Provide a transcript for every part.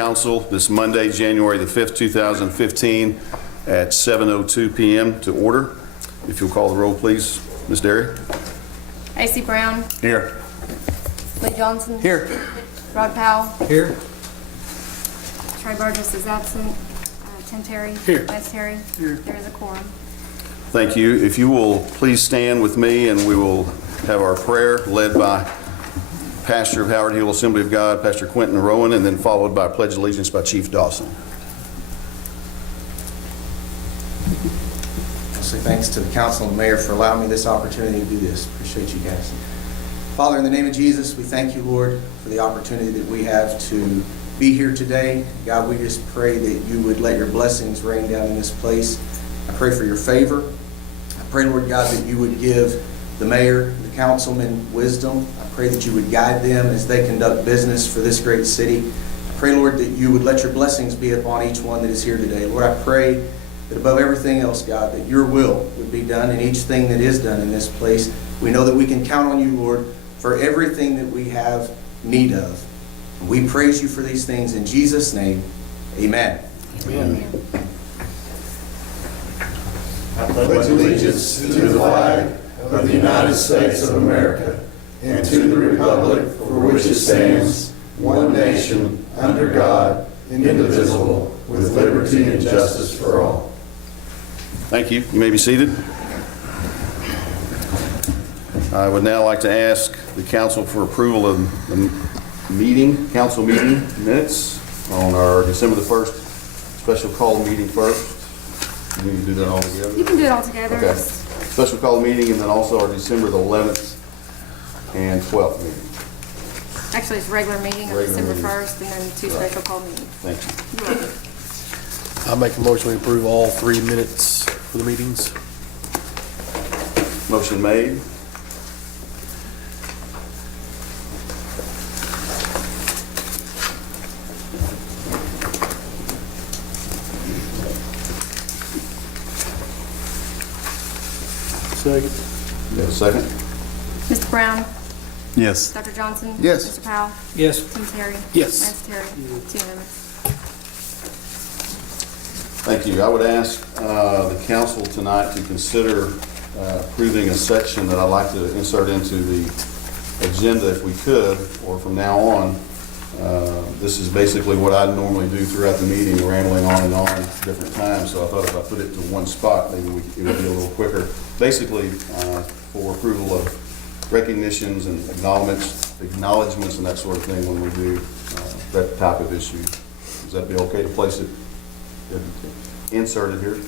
Council this Monday, January the 5th, 2015 at 7:02 p.m. to order. If you'll call the roll, please. Ms. Derry? A.C. Brown. Here. Lee Johnson. Here. Rod Powell. Here. Trey Burgess is absent. Tim Terry. Here. Lance Terry. Here. There is a quorum. Thank you. If you will please stand with me, and we will have our prayer led by Pastor of Howard Hill Assembly of God, Pastor Quentin Rowan, and then followed by Pledge of Allegiance by Chief Dawson. I'll say thanks to the council and mayor for allowing me this opportunity to do this. Appreciate you guys. Father, in the name of Jesus, we thank you, Lord, for the opportunity that we have to be here today. God, we just pray that you would let your blessings rain down in this place. I pray for your favor. I pray, Lord God, that you would give the mayor, the councilmen wisdom. I pray that you would guide them as they conduct business for this great city. I pray, Lord, that you would let your blessings be upon each one that is here today. Lord, I pray that above everything else, God, that your will would be done in each thing that is done in this place. We know that we can count on you, Lord, for everything that we have need of. And we praise you for these things in Jesus' name. Amen. Amen. I pledge allegiance to the flag of the United States of America and to the republic for which it stands, one nation, under God, indivisible, with liberty and justice for all. Thank you. You may be seated. I would now like to ask the council for approval of the council meeting minutes on our December the 1st special call meeting first. We need to do that all together? You can do it all together. Okay. Special call meeting, and then also our December the 11th and 12th meeting. Actually, it's a regular meeting of Regular December meeting. 1st and then two special call meetings. Thank you. You're welcome. I make a motion we approve all 3 minutes for the meetings. Motion made. Second. You have a second? Mr. Brown. Yes. Dr. Johnson. Yes. Mr. Powell. Yes. Tim Terry. Yes. Lance Terry. It's unanimous. Thank you. I would ask the council tonight to consider approving a section that I'd like to insert into the agenda if we could, or from now on. This is basically what I normally do throughout the meeting, rambling on and on at different times, so I thought if I put it to one spot, maybe it would be a little quicker. Basically, for approval of recognitions and acknowledgements and that sort of thing when we do that type of issue. Does that be okay to place it inserted here?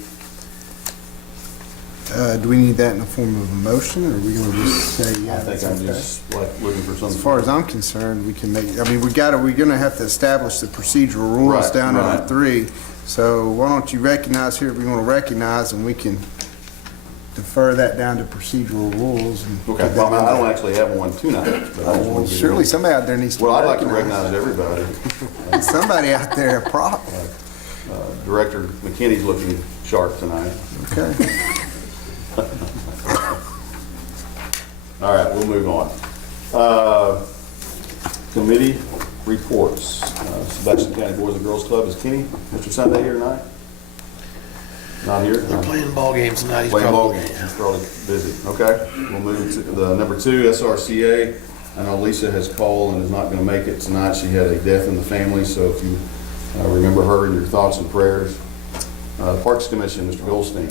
Do we need that in the form of a motion, or are we going to just say, yeah, I think I'm just like looking for something. As far as I'm concerned, we can make, I mean, we're going to have to establish the procedural rules Right, down in right. the 3. So why don't you recognize here if we want to recognize, and we can defer that down to procedural rules. And Okay, get that well, I in don't there. actually have one tonight. But I just Well, want to surely somebody out there needs to Well, I'd like to recognize. recognize everybody. Somebody out there, Director McKinney's looking sharp tonight. okay. All right, we'll move on. Committee reports. Sebastian County Boys and Girls Club, is Kenny, Mr. Sunday here tonight? Not here? They're playing ball games tonight. He's Playing ball probably- game. He's probably busy. Okay, we'll move to the number 2, SRCA. I know Lisa has called and is not going to make it tonight. She had a death in the family, so if you remember her in your thoughts and prayers. Parks Commission, Mr. Goldstein.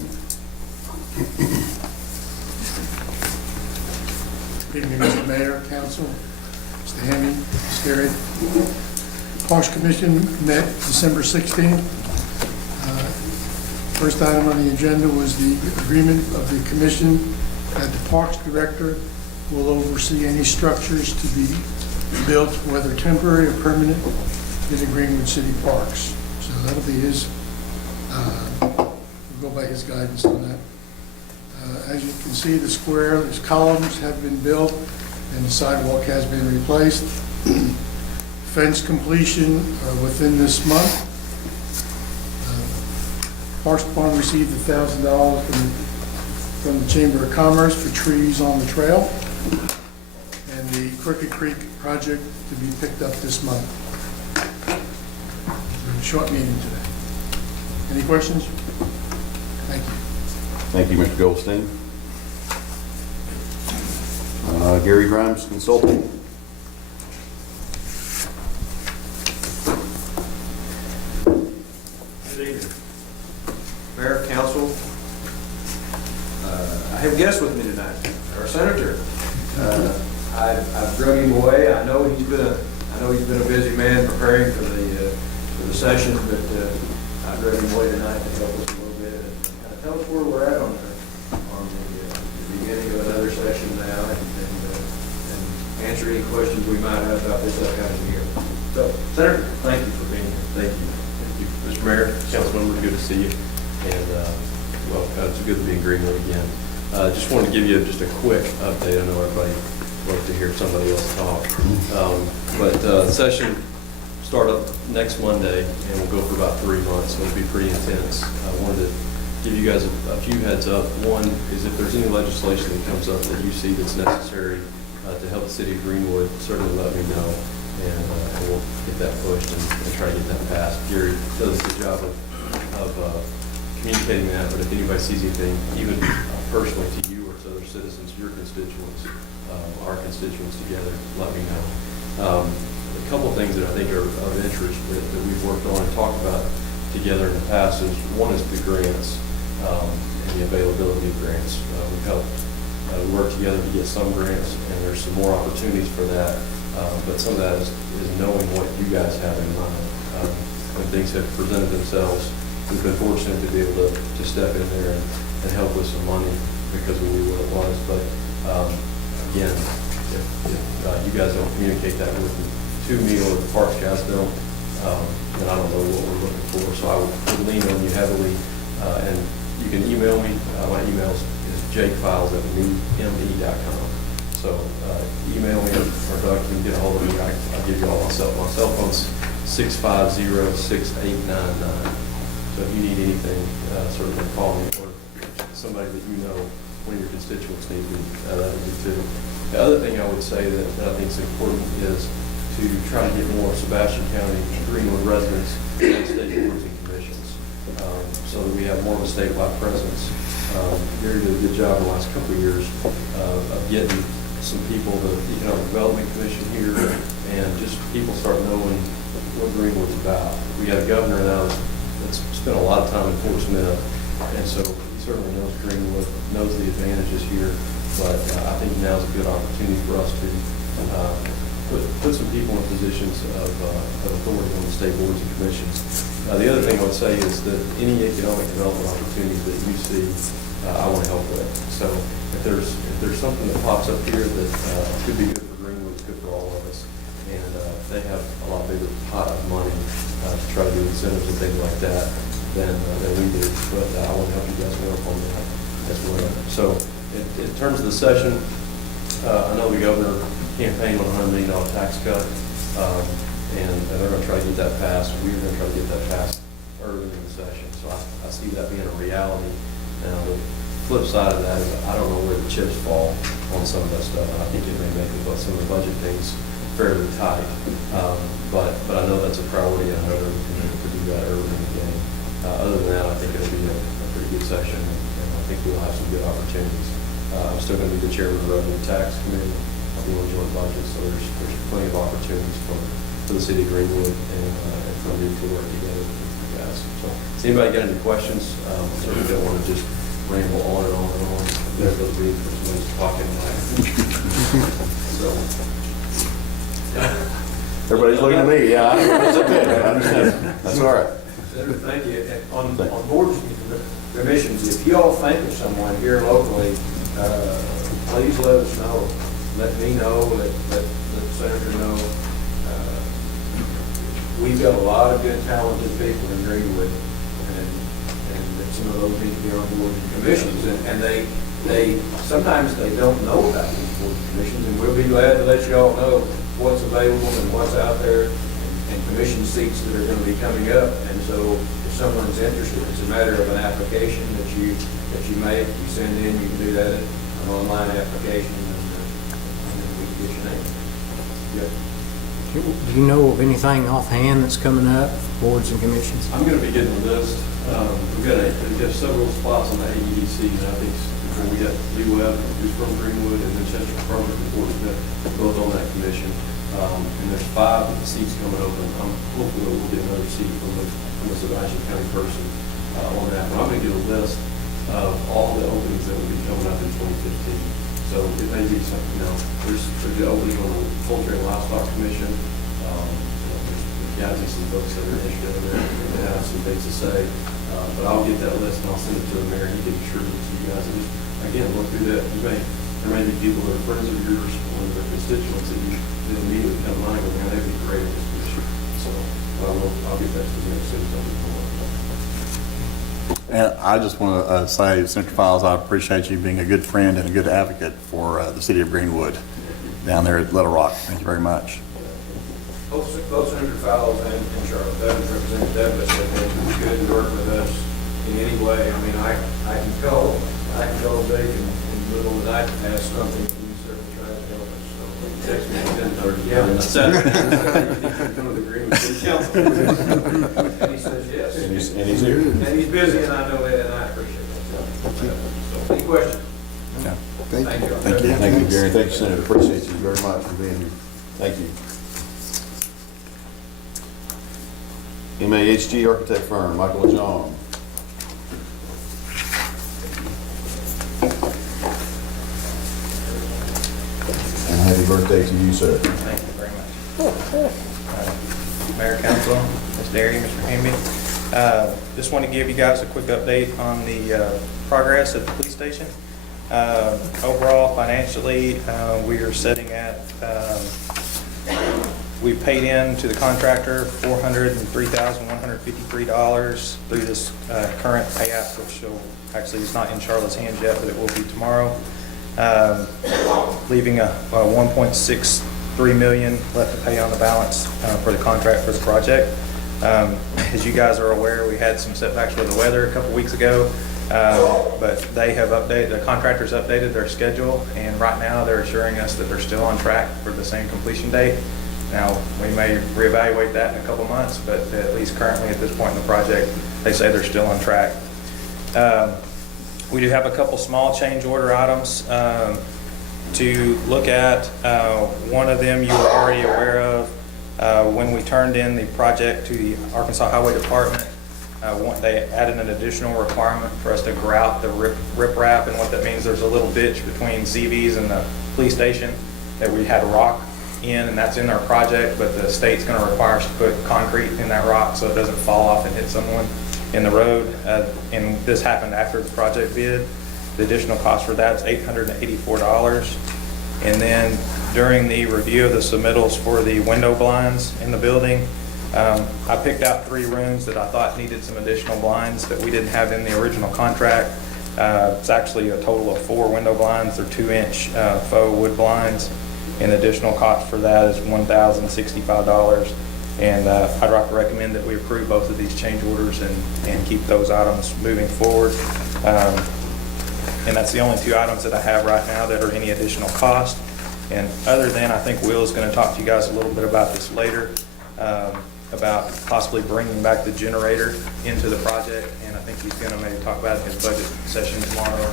Good evening, Mr. Mayor, Council, Mr. Hammy, Ms. Terry. Parks Commission met December 16th. First item on the agenda was the agreement of the commission that the Parks Director will oversee any structures to be built, whether temporary or permanent, in the Greenwood City Parks. So that'll be his, we'll go by his guidance on that. As you can see, the square, there's columns have been built and the sidewalk has been replaced. Fence completion within this month. Parks Department received $1,000 from the Chamber of Commerce for trees on the trail. And the Crooked Creek project to be picked up this month. a short meeting today. Any questions? Thank you. Thank you, Mr. Goldstein. Gary Grimes, Consulting. Good evening. Mayor, council, I have a guest with me tonight, our senator. I've drug him away. I know he's been a busy man preparing for the session, but I drug him away tonight to help us a little bit and kind of tell us where we're at on the beginning of another session now, and answer any questions we might have about this upcoming year. So, Senator, thank you for being here. Thank you. Thank you. Mr. Mayor, council members, good to see you. And, well, it's good to be in Greenwood again. Just wanted to give you just a quick update. I know everybody loves to hear somebody else talk. But the session start up next Monday, and we'll go for about 3 months, so it'll be pretty intense. I wanted to give you guys a few heads up. One is if there's any legislation that comes up that you see that's necessary to help the city of Greenwood, certainly let me know, and we'll get that pushed and try to get that passed. Gary does a good job of communicating that, but if anybody sees anything, even personally to you or to other citizens, your constituents, our constituents together, let me know. A couple of things that I think are of interest that we've worked on and talked about together in the past is, one is the grants and the availability of grants. We've helped work together to get some grants, and there's some more opportunities for that. But some of that is knowing what you guys have in mind. When things have presented themselves, we've been fortunate to be able to step in there and help with some money because we knew what it was. But again, if you guys don't communicate that with me or the Parks guys don't, then I don't know what we're looking for. So I would lean on you heavily, and you can email me. My email is jakefiles@newme.com. So email me or Doug can get a hold of me. I'll give you all my cell phone's 650-6899. So if you need anything, certainly call me, or somebody that you know, one of your constituents need me, that would be too. The other thing I would say that I think is important is to try to get more Sebastian County Greenwood residents on state boards and commissions, so that we have more of a statewide presence. Gary did a good job in the last couple of years of getting some people, the Economic Development Commission here, and just people start knowing what Greenwood's about. We got a governor now that's spent a lot of time in Fort Smith, and so he certainly knows Greenwood, knows the advantages here, but I think now's a good opportunity for us to put some people in positions of authority on the state boards and commissions. The other thing I would say is that any economic development opportunities that you see, I want to help with. So if there's something that pops up here that could be good for Greenwood, it's good for all of us. And they have a lot bigger pot of money to try to do incentives and things like that than we do. But I want to help you guys work on that as well. So in terms of the session, I know the governor campaigned on a $100 million tax cut, and they're going to try to get that passed. We're going to try to get that passed early in the session. So I see that being a reality. Now, the flip side of that is I don't know where the chips fall on some of that stuff, and I think it may make some of the budget things fairly tight. But I know that's a priority, and I know they're committed to do that early in the game. Other than that, I think it'll be a pretty good session, and I think we'll have some good opportunities. I'm still going to be the chairman of the Revenue Tax Committee. I'll be on joint budget, so there's plenty of opportunities for the city of Greenwood and for me to work together with you guys. So, has anybody got any questions? I certainly don't want to just ramble on and on and on. There's those meetings where someone's talking like. So, Everybody's looking at me, yeah, that's okay, I understand. That's all right. Thank you. On boards and commissions, if you all think of someone here locally, please let us know. Let me know, let the senator know. We've got a lot of good, talented people in Greenwood, and some of those need to be on board and commissions, and they sometimes they don't know about these board and commissions, and we'll be glad to let you all know what's available and what's out there, and commission seats that are going to be coming up. And so if someone's interested, it's a matter of an application that you make, you send in, you can do that, an online application, and then we can get your name. Yep. Do you know of anything offhand that's coming up, boards and commissions? I'm going to be getting a list. We've got several spots on the AEDC, and I think we got Lee Webb, who's from Greenwood, and then Chester Farmer, who's both on that commission. And there's 5 seats coming open. I'm hopeful that we'll get another seat from the Sebastian County person on that. But I'm going to get a list of all the openings that will be coming up in 2015. So it may be something, there's the opening on the Poultry and Livestock Commission. There's got to be some folks that are interested in there, and they have some things to say. But I'll get that list and I'll send it to the mayor. He can distribute it to you guys. And just, again, look through that. There may be people that are friends of yours or their constituents that you immediately come to mind and they'd be great in this position. So I'll get that to the mayor as soon as I can. And I just want to say, Senator Files, I appreciate you being a good friend and a good advocate for the city of Greenwood down there at Little Rock. Thank you very much. Both Senator Fowles and Charlotte Douglas, Representative Douglas, have been good to work with us in any way. I mean, I can call Jake and Little that I ask something, and you certainly try to help us. So text me at 10:30. Yeah, on Saturday. Go to the Greenwood City Council. And he says yes. And he's here. And he's busy, and I know that, and I appreciate that. So, any questions? Yeah. Thank you. Thank you. Thank you, Gary. Thank you, Senator. Appreciate you very much for being here. Thank you. MAHG Architect Firm, Michael and John. And happy birthday to you, sir. Thank you very much. Mayor, Council, Ms. Derry, Mr. Hamby. Just want to give you guys a quick update on the progress at the police station. Overall, financially, we are sitting at, we paid in to the contractor $403,153 through this current payout, which actually is not in Charlotte's hands yet, but it will be tomorrow. Leaving a 1.63 million left to pay on the balance for the contract for the project. As you guys are aware, we had some setbacks with the weather a couple weeks ago, but they have the contractors updated their schedule, and right now they're assuring us that they're still on track for the same completion date. Now, we may reevaluate that in a couple months, but at least currently at this point in the project, they say they're still on track. We do have a couple small change order items to look at. One of them you were already aware of. When we turned in the project to the Arkansas Highway Department, they added an additional requirement for us to grout the riprap, and what that means, there's a little ditch between CV's and the police station that we had rock in, and that's in our project, but the state's going to require us to put concrete in that rock so it doesn't fall off and hit someone in the road. And this happened after the project bid. The additional cost for that is $884. And then during the review of the submittals for the window blinds in the building, I picked out 3 rooms that I thought needed some additional blinds that we didn't have in the original contract. It's actually a total of 4 window blinds. They're 2-inch faux wood blinds. And the additional cost for that is $1,065. And I'd like to recommend that we approve both of these change orders and keep those items moving forward. And that's the only 2 items that I have right now that are any additional cost. And other than, I think Will is going to talk to you guys a little bit about this later, about possibly bringing back the generator into the project. And I think he's going to maybe talk about it in his budget session tomorrow.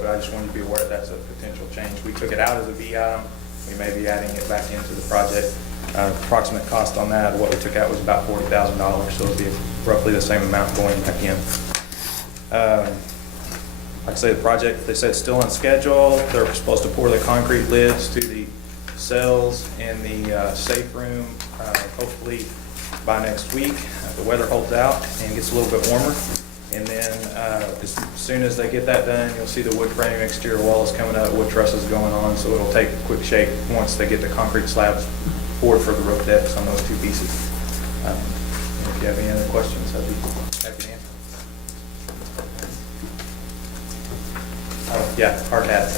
But I just wanted you to be aware that that's a potential change. We took it out as a V item. We may be adding it back into the project. Approximate cost on that, what we took out was about $40,000, so it'll be roughly the same amount going back in. Like I say, the project, they said it's still on schedule. They're supposed to pour the concrete lids to the cells in the safe room, hopefully by next week. The weather holds out and gets a little bit warmer. And then as soon as they get that done, you'll see the wood frame exterior walls coming up, wood trusses going on, so it'll take a quick shape once they get the concrete slabs poured for the roof depths on those 2 pieces. And if you have any other questions, I'd be happy to answer. Yeah, hard hat.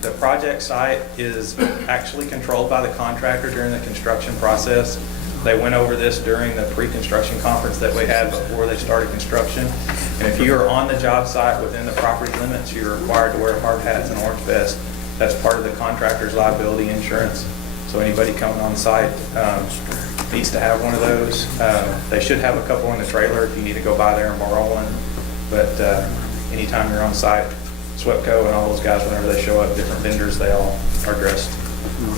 The project site is actually controlled by the contractor during the construction process. They went over this during the pre-construction conference that we had before they started construction. And if you are on the job site within the property limits, you're required to wear hard hats and orange vest. That's part of the contractor's liability insurance. So So anybody coming on site needs to have one of those. They should have a couple in the trailer if you need to go by there and borrow one. But anytime you're on site, SWEPCO and all those guys, whenever they show up, different vendors, they all are dressed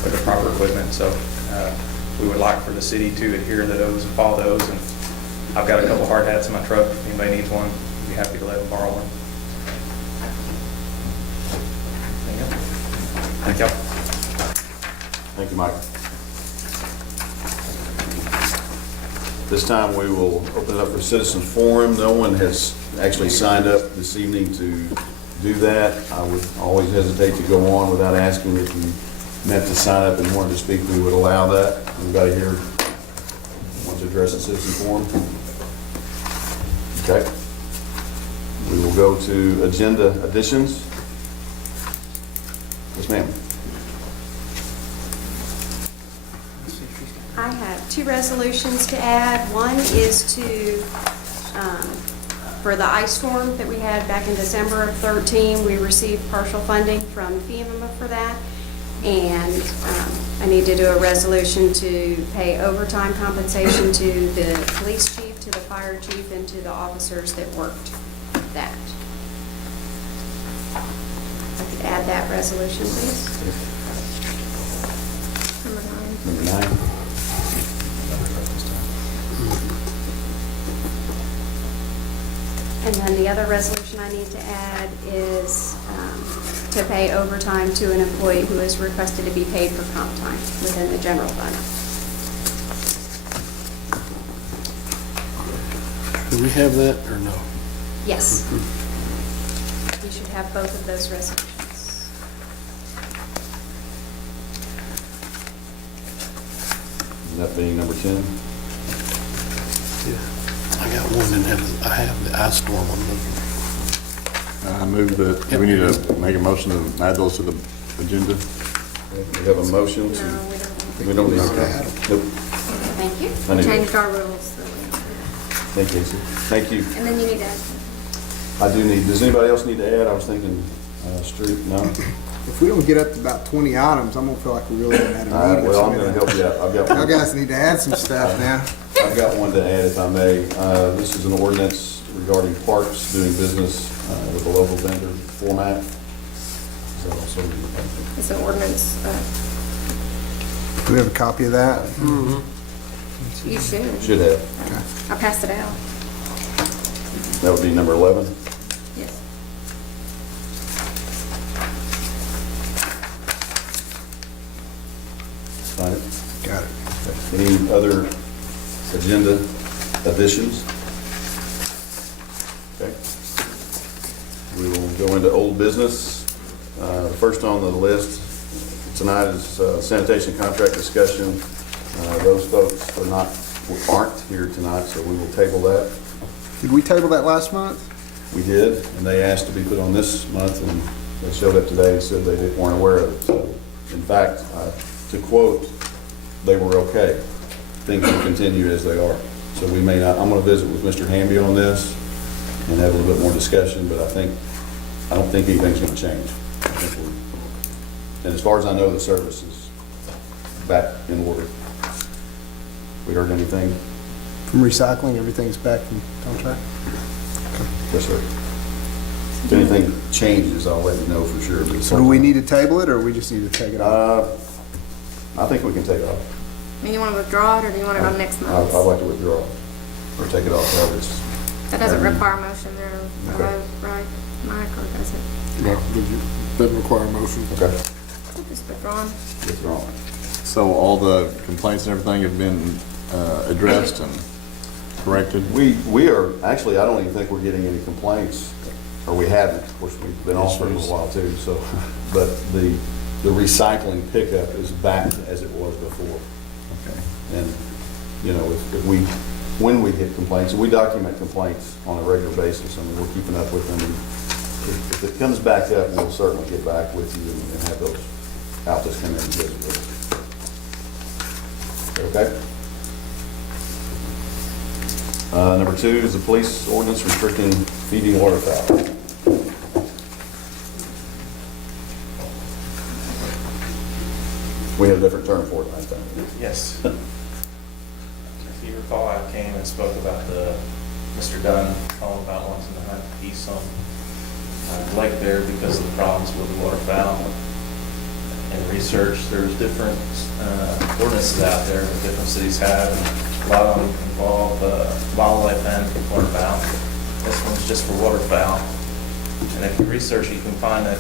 with the proper equipment. So we would like for the city to adhere to those and follow those. And I've got a couple hard hats in my truck. If anybody needs one, I'd be happy to let them borrow one. Thank y'all. Thank you, Mike. This time, we will open it up for citizens forum. No one has actually signed up this evening to do that. I would always hesitate to go on without asking. If you meant to sign up and wanted to speak, we would allow that. Anybody here want to address the citizen forum? Okay. We will go to agenda additions. Yes, ma'am. I have 2 resolutions to add. One is to, for the ice storm that we had back in December of 13, we received partial funding from FEMA for that. And I need to do a resolution to pay overtime compensation to the police chief, to the fire chief, and to the officers that worked that. I could add that resolution, please. Number 9. And then the other resolution I need to add is to pay overtime to an employee who has requested to be paid for comp time within the general fund. Do we have that or no? Yes. You should have both of those resolutions. That being number 10. Yeah. I got one and I have the ice storm on the. I move that, do we need to make a motion to add those to the agenda? We have a motion to. No, we don't. We don't need to add them. Nope. Thank you. I need it. Changed our rules. So Thank you, Casey. Thank you. and then you need to add. I do need, does anybody else need to add? I was thinking street, no? If we don't get up to about 20 items, I'm gonna feel like we really haven't had All a right, meeting. well, I'm gonna help you out. I've got Y'all one. guys need to add some stuff now. I've got one to add, if I may. This is an ordinance regarding parks doing business with a local vendor format. Is that also in the packet? It's an ordinance. Do we have a copy of that? You should. Should have. I passed it out. That would be number 11. Yes. Find it. Got it. Any other agenda additions? Okay. We will go into old business. The first on the list tonight is sanitation contract discussion. Those folks aren't here tonight, so we will table that. Did we table that last month? We did, and they asked to be put on this month, and they showed up today and said they weren't aware of it. So, in fact, to quote, they were okay. Things will continue as they are. So we may not, I'm gonna visit with Mr. Hamby on this and have a little bit more discussion, but I don't think anything's gonna change. And as far as I know, the service is back in order. We heard anything? From recycling, everything's back in contract? Yes, sir. If anything changes, I'll let you know for sure. But So do we need to table it, or we just need to take it off? I think we can take it off. Do you want to withdraw it, or do you want it on next month? I'd like to withdraw or take it off. That doesn't require a motion there, Okay. right, Mike, or does it? No, doesn't require a motion. Okay. Just withdrawn. Withdrawn. So all the complaints and everything have been addressed and corrected? We are, actually, I don't even think we're getting any complaints, or we haven't. Of course, we've been off for a little while too, so. But the recycling pickup is back as it was before. Okay. And, you know, when we get complaints, and we document complaints on a regular basis, I mean, we're keeping up with them. And if it comes back up, we'll certainly get back with you and have those outfits come in and visit with us. Okay? Number 2 is the police ordinance restricting feeding waterfowl. We had a different term for it last time. Yes. If you recall, I came and spoke about Mr. Dunn calling about wanting to hunt geese on the lake there because of the problems with the waterfowl. And research, there's different ordinances out there that different cities have, and a lot of them involve wildlife and waterfowl. This one's just for waterfowl. And if you research, you can find that,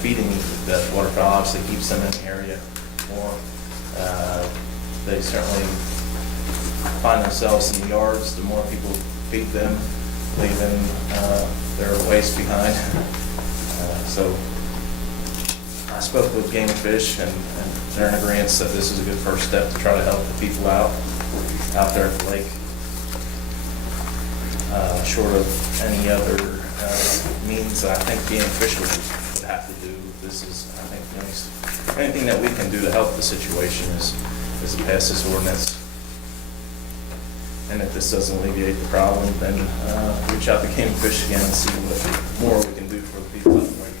feeding that waterfowl obviously keeps them in the area more. They certainly find themselves in the yards. The more people feed them, leaving their waste behind. So I spoke with Game and Fish, and they're in agreement that this is a good first step to try to help the people out there at the lake. Short of any other means, I think Game and Fish would have to do. This is, I think, anything that we can do to help the situation is to pass this ordinance. And if this doesn't alleviate the problem, then reach out to Game and Fish again and see what more we can do for the people at the lake.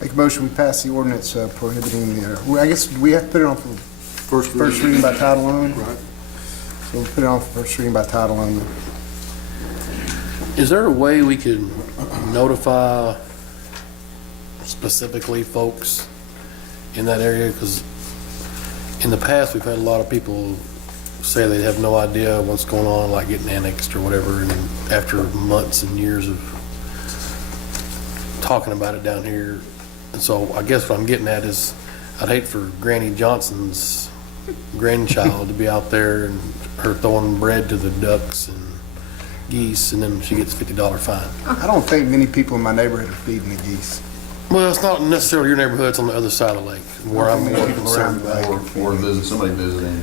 Make a motion, we pass the ordinance prohibiting the, well, I guess we have to put it on for first reading by title only. Right. So we'll put it on for first reading by title only. Is there a way we could notify specifically folks in that area? Because in the past, we've had a lot of people say they have no idea what's going on, like getting annexed or whatever, and after months and years of talking about it down here. And so I guess what I'm getting at is I'd hate for Granny Johnson's grandchild to be out there and her throwing bread to the ducks and geese, and then she gets a $50 fine. I don't think many people in my neighborhood are feeding the geese. Well, it's not necessarily your neighborhood, it's on the other side of the lake, where I'm more concerned about. Or somebody visiting.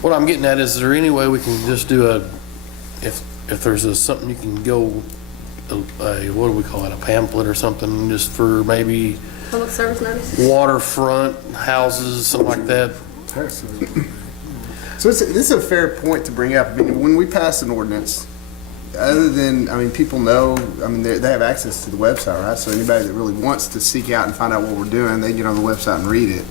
What I'm getting at is there any way we can just do if there's something you can go, what do we call it, a pamphlet or something, just for maybe Public service notice? waterfront houses, something like that. So this is a fair point to bring up. I mean, when we pass an ordinance, other than, I mean, people know, I mean, they have access to the website, right? So anybody that really wants to seek out and find out what we're doing, they get on the website and read it.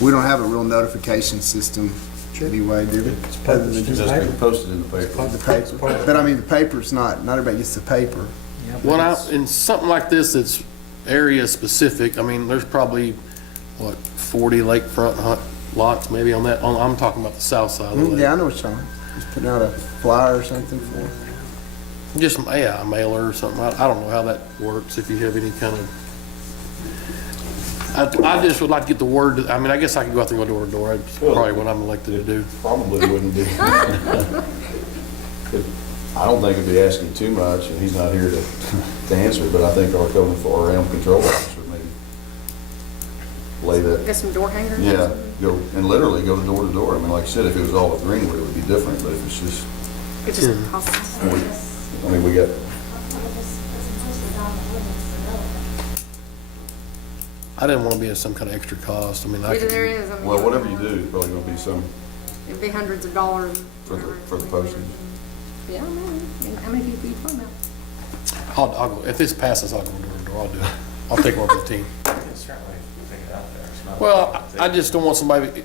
We don't have a real notification system anyway, do we? Other than It's just posted in the paper. the paper. But I mean, the paper's not everybody gets the paper. Well, in something like this that's area specific, I mean, there's probably, 40 lakefront lots maybe on that, I'm talking about the south side of the lake. Yeah, I know what you're talking about. Just putting out a flyer or something for it. Just, a mailer or something. I don't know how that works, if you have any kind of, I just would like to get the word, I mean, I guess I could go out there and go door to door. That's probably what I'm elected to do. Probably wouldn't be. I don't think it'd be asking too much, and he's not here to answer it, but I think our code or animal control officer maybe lay that. Get some door hangers? Yeah, literally go door to door. I mean, like I said, if it was all with Greenwood, it would be different, but if it's just, It just costs. I mean, we got, I didn't want to be at some kind of extra cost. I mean, I Either there could, is. I mean, well, whatever you do, it's probably gonna be some It'd be hundreds of dollars. for the postage. Yeah, maybe. How many people you talking about? I'll go, if this passes, I'll go door to door. I'll do it. I'll take one for the team. You can certainly take it out there. It's not- Well, I just don't want somebody,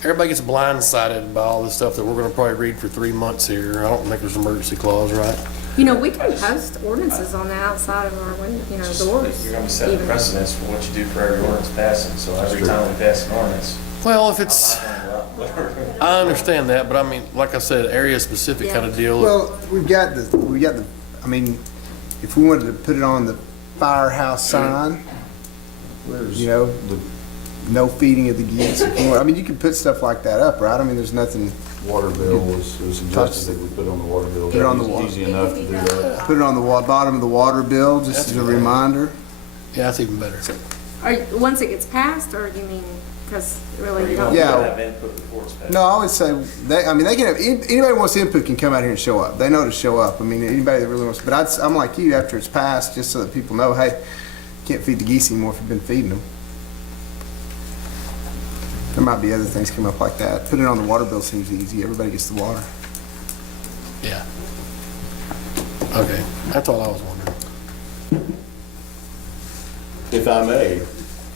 everybody gets blindsided by all this stuff that we're gonna probably read for 3 months here. I don't think there's an emergency clause, right? You know, we can post ordinances on the outside of our window, doors. You're gonna be setting even. precedents for what you do for every ordinance passing, so every time we pass an ordinance, Well, if it's, I understand that, but I mean, like I said, area specific Yeah. kind of deal. Well, we've got the, I mean, if we wanted to put it on the firehouse sign, no feeding of the geese. If you want, I mean, you can put stuff like that up, right? I mean, there's nothing, Water bill was suggested that we put on the water bill. Put it on the It's easy enough to do that. put it on the bottom of the water bill, just as a reminder. Yeah, that's even better. Once it gets passed, or you mean, because really you don't? Yeah. have input before it's passed. No, I would say, they can have, anybody who wants input can come out here and show up. They know to show up. I mean, anybody that really wants, but I'm like you, after it's passed, just so that people know, hey, can't feed the geese anymore if you've been feeding them. There might be other things come up like that. Put it on the water bill seems easy. Everybody gets the water. Yeah. Okay, that's all I was wondering. If I may,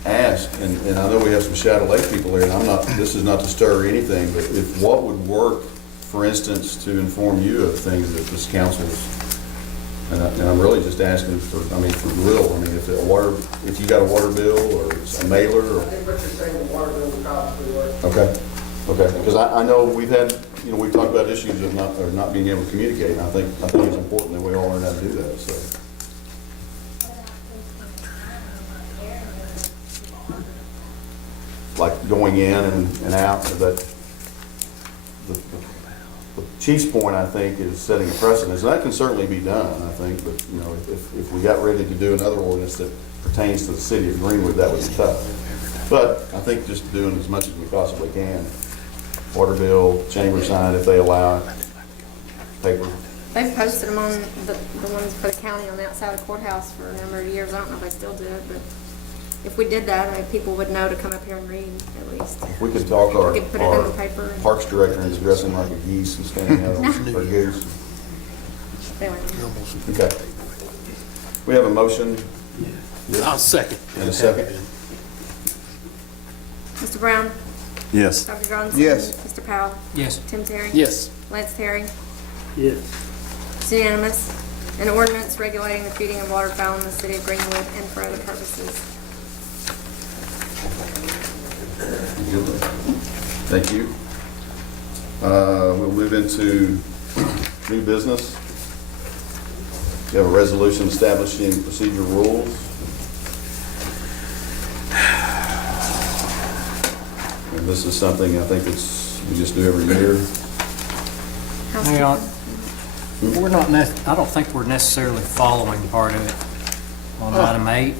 ask, and I know we have some Shadow Lake people there, and I'm not, this is not to stir anything, but if what would work, for instance, to inform you of things that this council's, and I'm really just asking for, I mean, for real, I mean, if you got a water bill or it's a mailer or. I think what you're saying, the water bill would probably work. Okay, because I know we've had, we've talked about issues of not being able to communicate, and I think it's important that we all learn how to do that, so. Like going in and out, that, the chief's point, I think, is setting a precedent, and that can certainly be done, I think, but, if we got ready to do another ordinance that pertains to the city of Greenwood, that would be tough. But I think just doing as much as we possibly can, water bill, chamber sign if they allow it, paper. They've posted them on the ones for the county on the outside of the courthouse for a number of years. I don't know if they still do it, but if we did that, I mean, people would know to come up here and read at least. We could talk our We could put it in the paper. parks director into dressing like a geese and standing out on a goose. Anyway. Okay. We have a motion I'll second. and a second. Mr. Brown? Yes. Dr. Johnson? Yes. Mr. Powell? Yes. Tim Terry? Yes. Lance Terry? Yes. It's unanimous. An ordinance regulating the feeding of waterfowl in the city of Greenwood and for other purposes. Thank you. We'll move into new business. We have a resolution establishing procedural rules. And this is something I think we just do every year. Now, we're not, I don't think we're necessarily following part of it on item 8.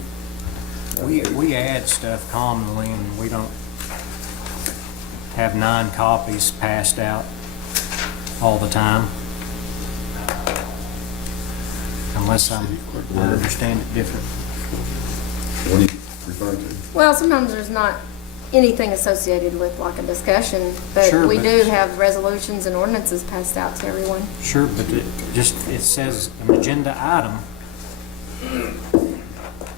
We add stuff commonly, and we don't have 9 copies passed out all the time. Unless I understand it different. What are you referring to? Well, sometimes there's not anything associated with like a discussion, but Sure, we but- do have resolutions and ordinances passed out to everyone. Sure, but it says an agenda item.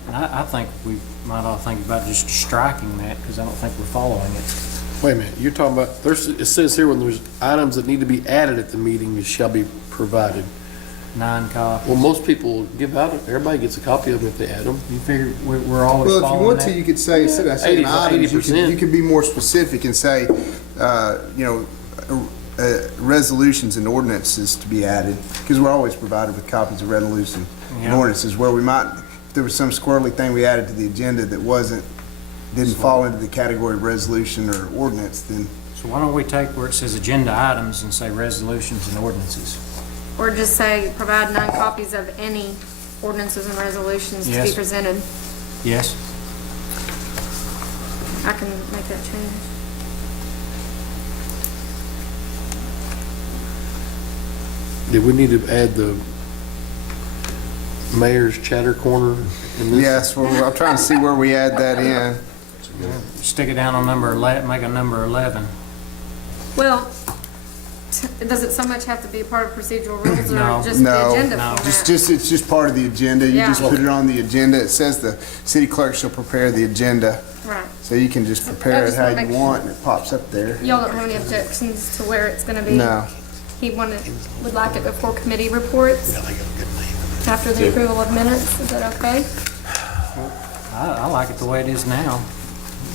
And I think we might all think about just striking that, because I don't think we're following it. Wait a minute, you're talking about, it says here when there's items that need to be added at the meeting, it shall be provided. 9 copies. Well, most people give out, everybody gets a copy of them if they add them. You figure we're always Well, if you following want to, that? you could say, instead of saying 80%. items, you could be more specific and say, resolutions and ordinances to be added, because we're always provided with copies of resolutions and Yeah. ordinances, where we might, if there was some squirrely thing we added to the agenda that didn't fall into the category of resolution or ordinance, then So why don't we take where it says agenda items and say resolutions and ordinances? Or just say, provide 9 copies of any ordinances and resolutions to be Yes. presented. Yes? I can make that change. Did we need to add the mayor's chatter corner in this? yes, well, I'm trying to see where we add that in. Stick it down on number 11, make a number 11. Well, does it so much have to be a part of procedural rules No. or just the No. agenda No. format? It's just part of the agenda. You Yeah. just put it on the agenda. It says the city clerk shall prepare the agenda. Right. So you can just I prepare it just how wanna you make want, and it pops up there. Y'all don't have any objections to where it's gonna be? No. He would like it before committee reports, after the approval of minutes. Is that okay? I like it the way it is now.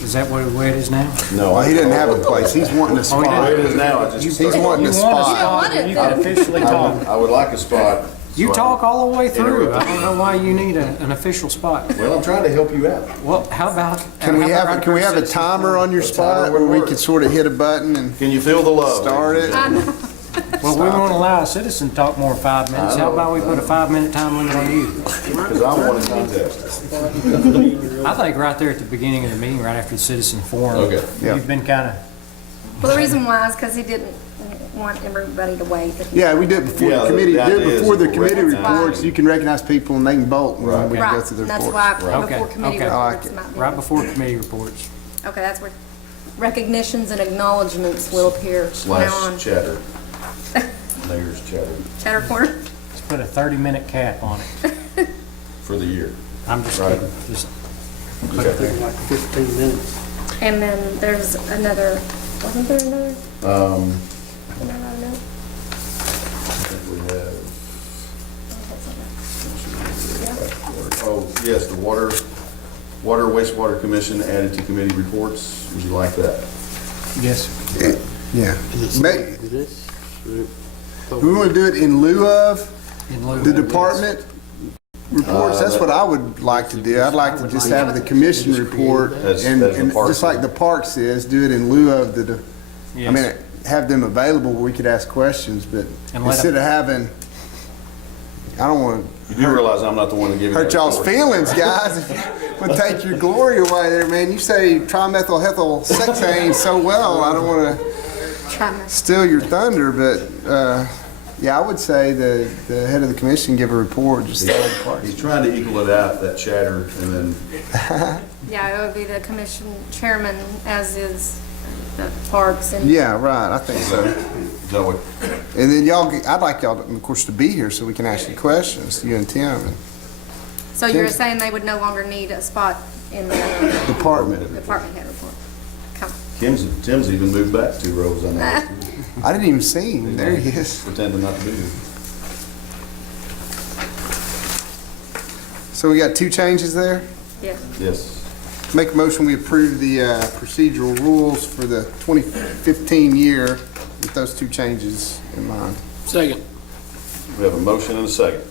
Is that the way it is now? No. Well, he doesn't have a place. He's wanting a Oh, he spot. The way it is now, I just. He's wanting a You want spot. want it, You can officially talk. I would like a spot. You so I- talk all the way through. Interrupt. I don't know why you need an official spot. Well, I'm trying to help you out. Well, how about? Can we how about have, can we have a citizens timer forum? on your A timer spot would where we work. could sort of hit a button and Can you feel the love? start it? I know. Well, we won't allow a citizen to talk more than 5 minutes. How about we put a 5-minute time limit on you? Because I want a contest. I think right there at the beginning of the meeting, right after the citizen forum. Okay. Yeah. You've been kind of, Well, the reason why is because he didn't want everybody to wait. Yeah, we do it before Yeah, the committee, the do it idea is before the we'll committee recognize reports. them. You can recognize people and they can vote and then we can go Right, through the that's reports. why before Okay, committee okay. I like reports it. might be. right before committee reports. Okay, that's where recognitions and acknowledgements will appear from now on. / chatter. Mayor's chatter Chatter corner? Let's put a 30-minute cap on it. for the year. I'm just Right. kidding. Just Okay. Like 15 minutes. And then there's another, wasn't there another? Um, Did I write a note? I think we have, Yeah. oh, yes, the Water Wastewater Commission added to committee reports. Would you like that? Yes. Yeah. Is it Ma- this? We want to do it in lieu of In lieu the of- department reports. That's what I would like to do. I'd like to just have the commission report As and the park. just like the park says, do it in lieu of the, I Yes. mean, have them available where we could ask questions, but And let instead of having, I don't want You to do realize I'm not the one to give you hurt that y'all's report. feelings, guys. Would take your glory away there, man. You say trimethylhexane so well. I don't want to Try my- steal your thunder, but yeah, I would say the head of the commission give a report. Just tell the parks. He's trying to equal it out, that chatter, and then, Yeah, it would be the commission chairman, as is the parks and. Yeah, right. I think so. is that what, And then y'all, I'd like y'all, of course, to be here so we can ask you questions, you and Tim and So you're saying they would no longer need a spot in the department. department head report? Come. Tim's even moved back 2 rows, I know. I didn't even see him. There he is. Pretending not to be here. So we got 2 changes there. Yeah. Yes. Make a motion, we approve the procedural rules for the 2015 year with those 2 changes in mind. Second. We have a motion and a second.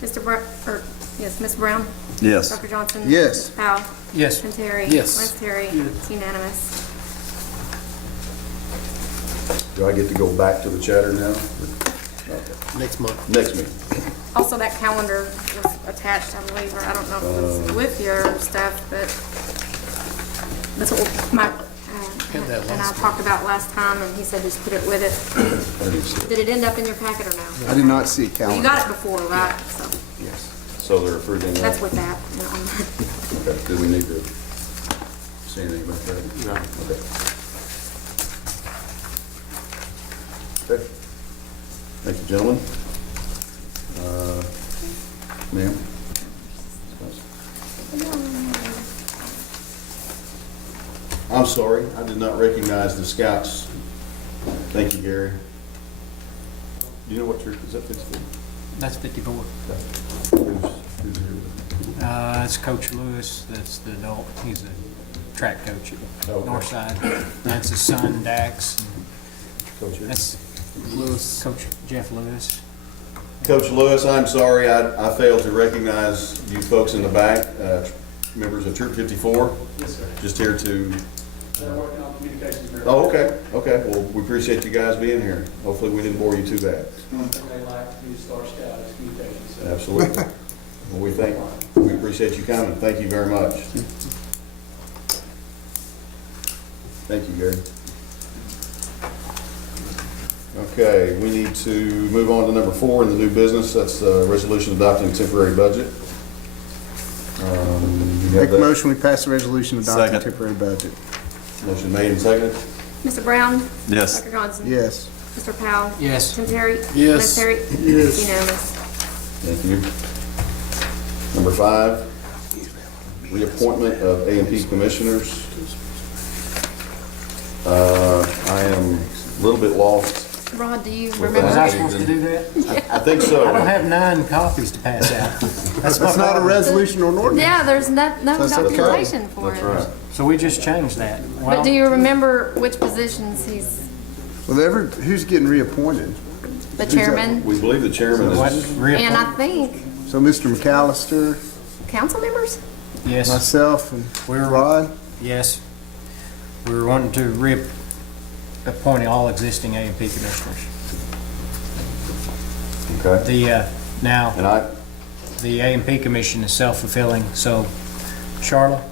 Mr. Brown, or, yes, Ms. Brown? Yes. Dr. Johnson? Yes. Mr. Powell? Yes. And Terry? Yes. Lance Terry? It's unanimous. Do I get to go back to the chatter now? Okay. Next month. Next meeting. Also, that calendar was attached, I believe, or I don't know if it was with your stuff, but that's what my, Had that and I last talked about last time, and he said just put it with it. I didn't see it. Did it end up in your packet or no? I did not see a Well, you calendar. got it before, right? So Yes. So they're approving that? that's with that. Okay. Do we need to say anything about that? No. Okay. Okay. Thank you, gentlemen. Ma'am? I'm sorry, I did not recognize the scouts. Thank you, Gary. Do you know what church, is that 54? That's 54. Who's here? It's Coach Lewis, that's the adult, he's a track coach at Okay. Northside. That's his son Dax, and Coach here? that's Lewis, Coach Jeff Lewis. Coach Lewis, I'm sorry, I failed to recognize you folks in the back, members of Troop 54. Yes, sir. Just here to, They're working on communications. oh, okay, okay, well, we appreciate you guys being here. Hopefully, we didn't bore you too bad. One thing they like to do is Star Scout is communications. So Absolutely. Well, we appreciate you coming. Thank you very much. Thank you, Gary. Okay, we need to move on to number 4 in the new business. That's the resolution adopting temporary budget. You have Make a that? motion, we pass the resolution adopting Second. temporary budget. Motion made and seconded. Mr. Brown? Yes. Dr. Johnson? Yes. Mr. Powell? Yes. Tim Terry? Yes. Lance Terry? It's unanimous. Thank you. Number 5, reappointment of A&P commissioners. I am a little bit lost. Rod, do you With remember? Was I that. supposed to do that? I think so. I don't have 9 copies to pass out. That's not a resolution or an ordinance. Yeah, there's no That's okay. documentation for That's it. right. So we just changed that. But Well, do you remember which positions he's Well, who's getting reappointed? the chairman? We believe the chairman what, is, And reappoint? I think So Mr. McAllister, council members? Yes, myself, and We were- Rod. yes. We were wanting to reappoint all existing A and P commissioners. okay. Now, And I, the A and P commission is self-fulfilling, so Charlotte,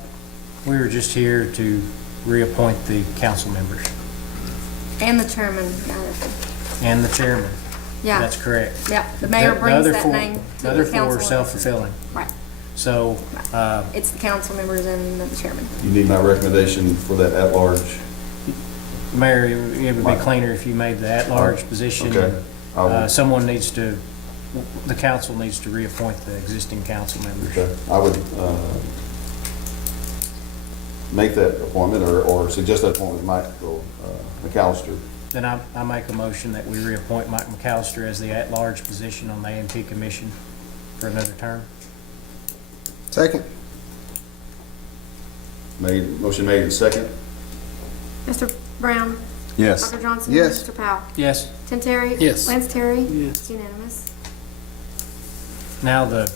we were just here to reappoint the council members And the chairman. and the chairman. Yeah, That's correct. yeah, the mayor The brings other that four- name to The other the 4 are council. self-fulfilling. Right, So, it's the council members and the chairman. you need my recommendation for that at-large. Mayor, it would be cleaner if you made the at-large position. Okay. I will. Someone needs to, the council needs to reappoint the existing council members. Okay. I would, make that appointment or suggest that appointment, Michael McAllister. Then I make a motion that we reappoint Mike McAllister as the at-large position on the A&P Commission for another term. Second. Motion made and second. Mr. Brown? Yes. Dr. Johnson? Yes. Mr. Powell? Yes. Tim Terry? Yes. Lance Terry? It's unanimous. Now the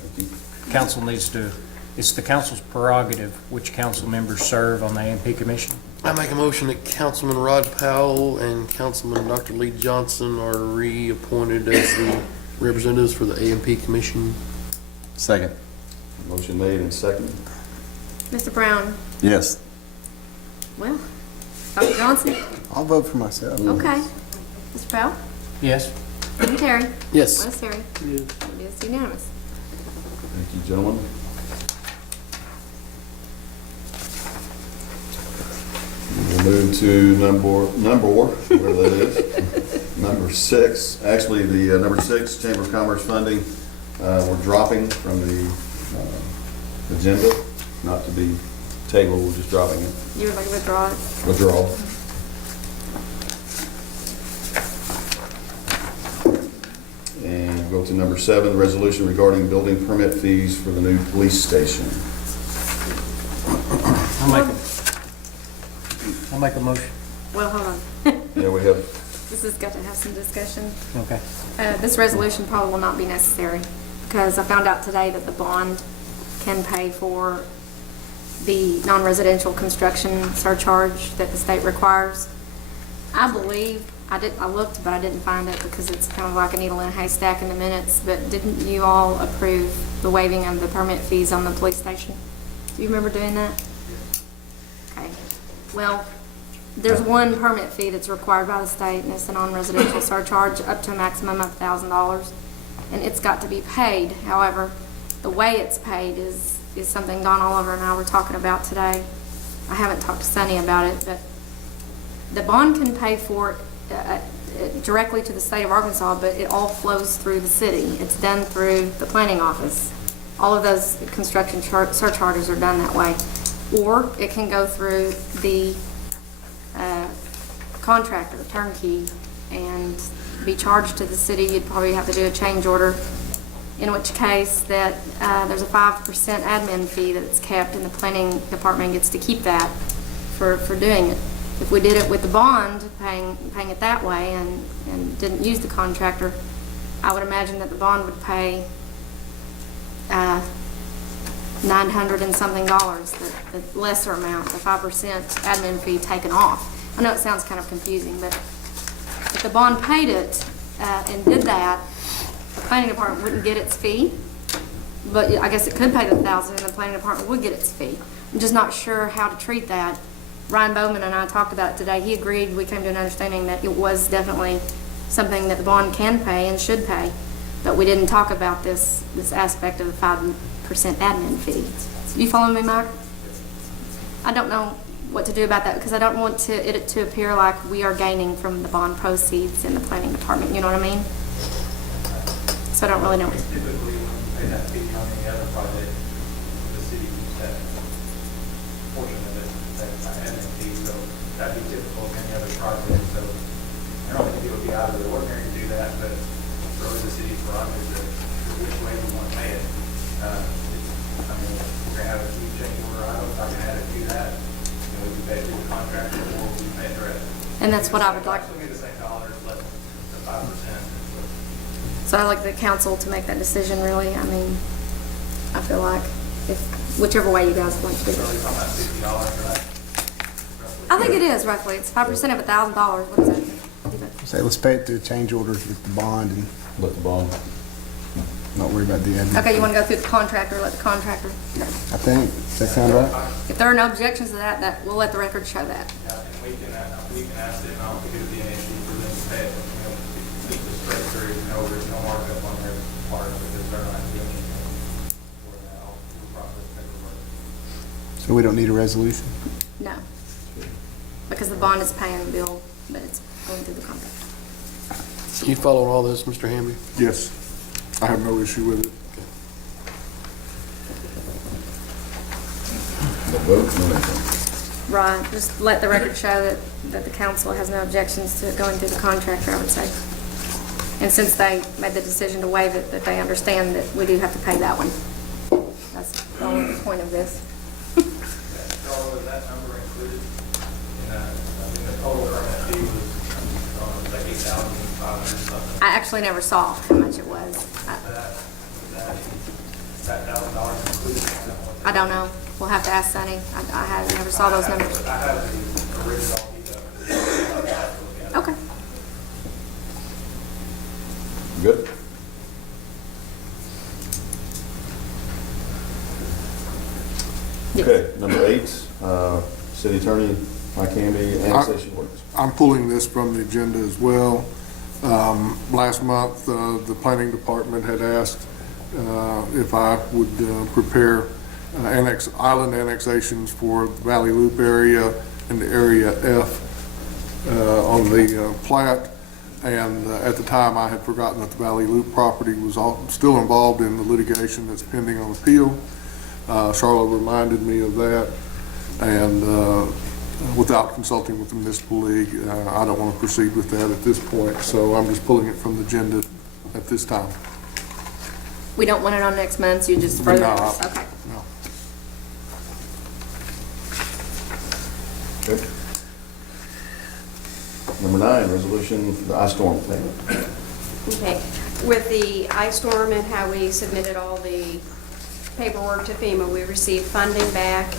council needs to, it's the council's prerogative which council members serve on the A&P Commission. I make a motion that Councilman Rod Powell and Councilman Dr. Lee Johnson are reappointed as the representatives for the A&P Commission. Second. Motion made and second. Mr. Brown? Yes. Well, Dr. Johnson? I'll vote for myself. Okay. Mr. Powell? Yes. Tim Terry? Yes. Lance Terry? It is unanimous. Thank you, gentlemen. We'll move to number, whatever that is. Number 6. Actually, the number 6, Chamber of Commerce funding, we're dropping from the agenda, not to be tabled, we're just dropping it. You would like to withdraw it? Withdrawal. And go to number 7, resolution regarding building permit fees for the new police station. I'll make a motion. Well, hold on. Yeah, we have, This has got to have some discussion. Okay. This resolution probably will not be necessary because I found out today that the bond can pay for the non-residential construction surcharge that the state requires. I believe, I looked, but I didn't find it because it's kind of like a needle in a haystack in the minutes, but didn't you all approve the waiving of the permit fees on the police station? Do you remember doing that? Okay. Well, there's one permit fee that's required by the state, and it's a non-residential surcharge up to a maximum of $1,000, and it's got to be paid. However, the way it's paid is something Don Oliver and I were talking about today. I haven't talked to Sonny about it, but the bond can pay for it directly to the state of Arkansas, but it all flows through the city. It's done through the planning office. All of those construction surcharges are done that way. Or it can go through the contractor, turnkey, and be charged to the city. You'd probably have to do a change order, in which case that there's a 5% admin fee that's kept, and the planning department gets to keep that for doing it. If we did it with the bond, paying it that way, and didn't use the contractor, I would imagine that the bond would pay $900 and something, the lesser amount, the 5% admin fee taken off. I know it sounds kind of confusing, but if the bond paid it and did that, the planning department wouldn't get its fee, but I guess it could pay the $1,000 and the planning department would get its fee. I'm just not sure how to treat that. Ryan Bowman and I talked about it today. He agreed, we came to an understanding that it was definitely something that the bond can pay and should pay, but we didn't talk about this aspect of the 5% admin fee. You follow me, Mike? I don't know what to do about that because I don't want it to appear like we are gaining from the bond proceeds in the planning department, you know what I mean? So I don't really know. Typically, when you pay that fee on any other project, the city keeps that portion of it, that admin fee, so that'd be typical of any other project. So I don't think it would be out of the ordinary to do that, but it's really the city's prerogative to which way we want to pay it. I mean, we're going to have a few change order items, I can add it to that. You know, we can pay it through the contractor or we can pay it direct. And that's what I would like. It's going to be the same dollars, less than 5%. So I'd like the council to make that decision, really. I mean, I feel like whichever way you guys want to do it. I think it is roughly. It's 5% of $1,000. What is that? Say, let's pay it through change orders with the bond and let the bond. not worry about the admin. Okay, you want to go through the contractor, let the contractor. I think, does that sound right? If there are no objections to that we'll let the record show that. Yeah, and we can ask them, I don't think it would be an issue for them to pay it, you know, keep it straight through, there's no markup on their part, because they're not doing anything for that, all the process paperwork. So we don't need a resolution? No. Because the bond is paying the bill, but it's going through the contract. You following all this, Mr. Hamby? Yes. I have no issue with it. No vote, no anything. Right, just let the record show that the council has no objections to it going through the contractor, I would say. And since they made the decision to waive it, that they understand that we do have to pay that one. That's the only point of this. Charlotte, was that number included in that? I mean, the total permit fee was like 8,500 something. I actually never saw how much it was. That $1,000 included in that one? I don't know. We'll have to ask Sonny. I never saw those numbers. I have the original detail. Okay. Good? Yes. Okay, number 8, City Attorney Mike Hamby, annexation ordinance. I'm pulling this from the agenda as well. Last month, the planning department had asked if I would prepare island annexations for the Valley Loop area and the Area F on the plat. And at the time, I had forgotten that the Valley Loop property was still involved in the litigation that's pending on appeal. Charlotte reminded me of that, and without consulting with the municipal league, I don't want to proceed with that at this point, so I'm just pulling it from the agenda at this time. We don't want it on next month, you just further No, this? Okay. no. Okay. Number 9, resolution for the ice storm payment. Okay, with the ice storm and how we submitted all the paperwork to FEMA, we received funding back,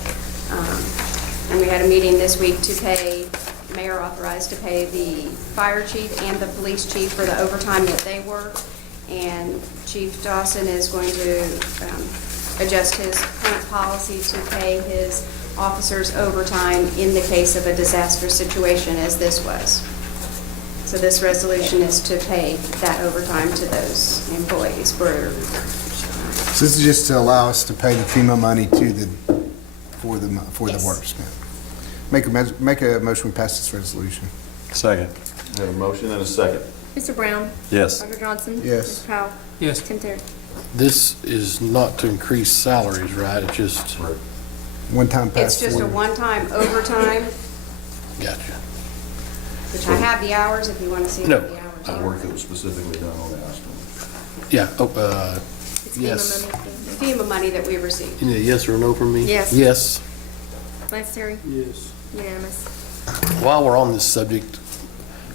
and we had a meeting this week to pay, mayor authorized to pay the fire chief and the police chief for the overtime that they worked, and Chief Dawson is going to adjust his current policy to pay his officers overtime in the case of a disastrous situation as this was. So this resolution is to pay that overtime to those employees for. So this is just to allow us to pay the FEMA money for the Yes. works. Make a motion, we pass this resolution. Second. I have a motion and a second. Mr. Brown? Yes. Dr. Johnson? Yes. Mr. Powell? Yes. Tim Terry? This is not to increase salaries, right? It's just, One-time pass. It's just a one-time overtime, gotcha. which I have the hours if you want to see No. what the hours The are. work that was specifically done on the ice storm. Yeah, It's yes. FEMA money. FEMA money that we received. You need a yes or a no from me? Yes. Yes. Lance Terry? Yes. Unanimous. While we're on this subject,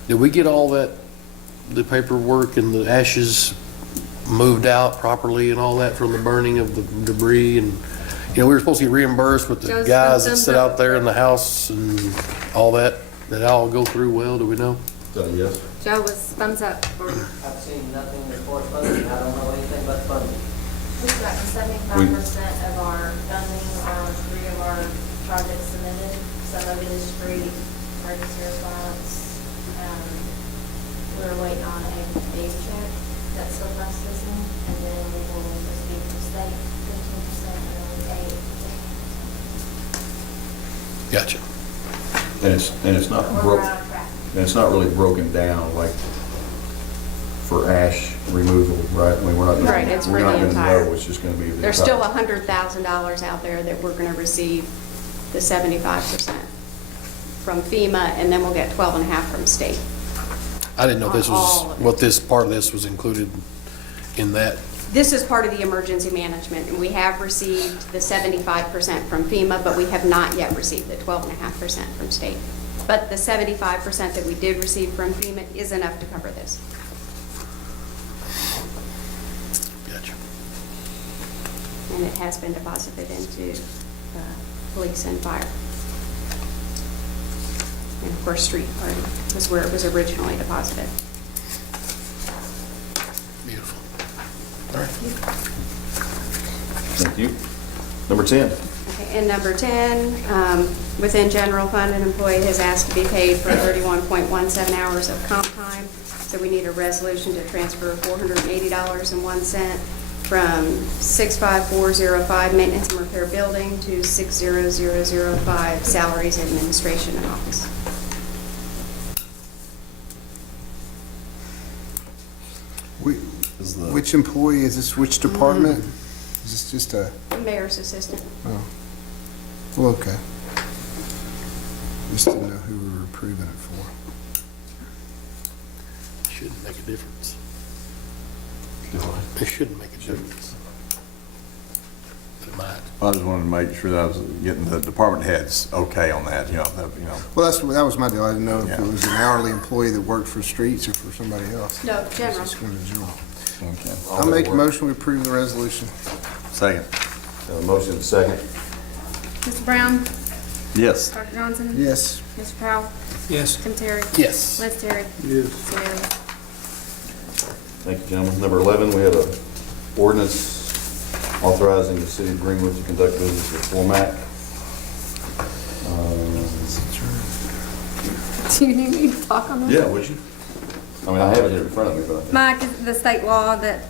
did we get all that, the paperwork and the ashes moved out properly and all that from the burning of the debris? And, you know, we were supposed to get reimbursed with the Joe's guys that thumbs sit up. out there in the house and all that. Did that all go through well? Do we know? Is that a yes? Joe was thumbs up. I've seen nothing as far as funding, I don't know anything but funding. We've gotten 75% of our funding on 3 of our projects submitted. Some of it is street, emergency response. We're waiting on a aid check that's still processing, and then we will receive from state 15% and then aid. Gotcha. And it's not We're broke, right on track. and it's not really broken down like for ash removal, right? I mean, we're not. Right, it's for we're not the gonna entire- know, it's just gonna be the. There's entire- still $100,000 out there that we're going to receive the 75% from FEMA, and then we'll get 12.5 from state. I didn't know if this On all was, of it. what this, part of this was included in that. This is part of the emergency management, and we have received the 75% from FEMA, but we have not yet received the 12.5% from state. But the 75% that we did receive from FEMA is enough to cover this. Gotcha. And it has been deposited into police and fire. And of course, street party was where it was originally deposited. Beautiful. All right. Thank you. Number 10. Okay, and number 10, within general fund, an employee has asked to be paid for 31.17 hours of comp time. So we need a resolution to transfer $480.01 from 65405 maintenance and repair building to 60005 salaries, administration, and office. Which employee is this, which department? Is this just a, The mayor's assistant. oh, well, okay. Just didn't know who we were approving it for. Shouldn't make a difference. It shouldn't make a difference. But it might. I just wanted to make sure that I was getting the department heads okay on that, you know. Well, that was my deal. I didn't know if Yeah. it was an hourly employee that worked for streets or for somebody else. No, general. Just wanted to know. Okay. I'll make a motion, we approve the resolution. Second. Have a motion and a second. Mr. Brown? Yes. Dr. Johnson? Yes. Mr. Powell? Yes. Tim Terry? Yes. Les Terry? Yes. It's unanimous. Thank you, gentlemen. Number 11, we have a ordinance authorizing the city of Greenwood to conduct business with Formac. Do you need me to talk on this? Yeah, would you? I mean, I have it here in front of me, but Mike, is the state law that,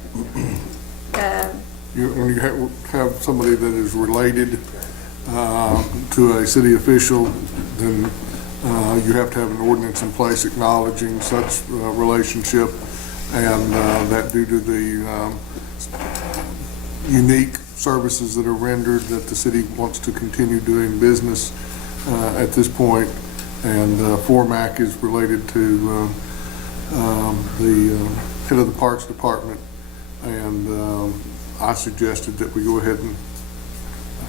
When you have somebody that is related to a city official, then you have to have an ordinance in place acknowledging such relationship, and that due to the unique services that are rendered, that the city wants to continue doing business at this point, and Formac is related to the head of the Parks Department, and I suggested that we go ahead and,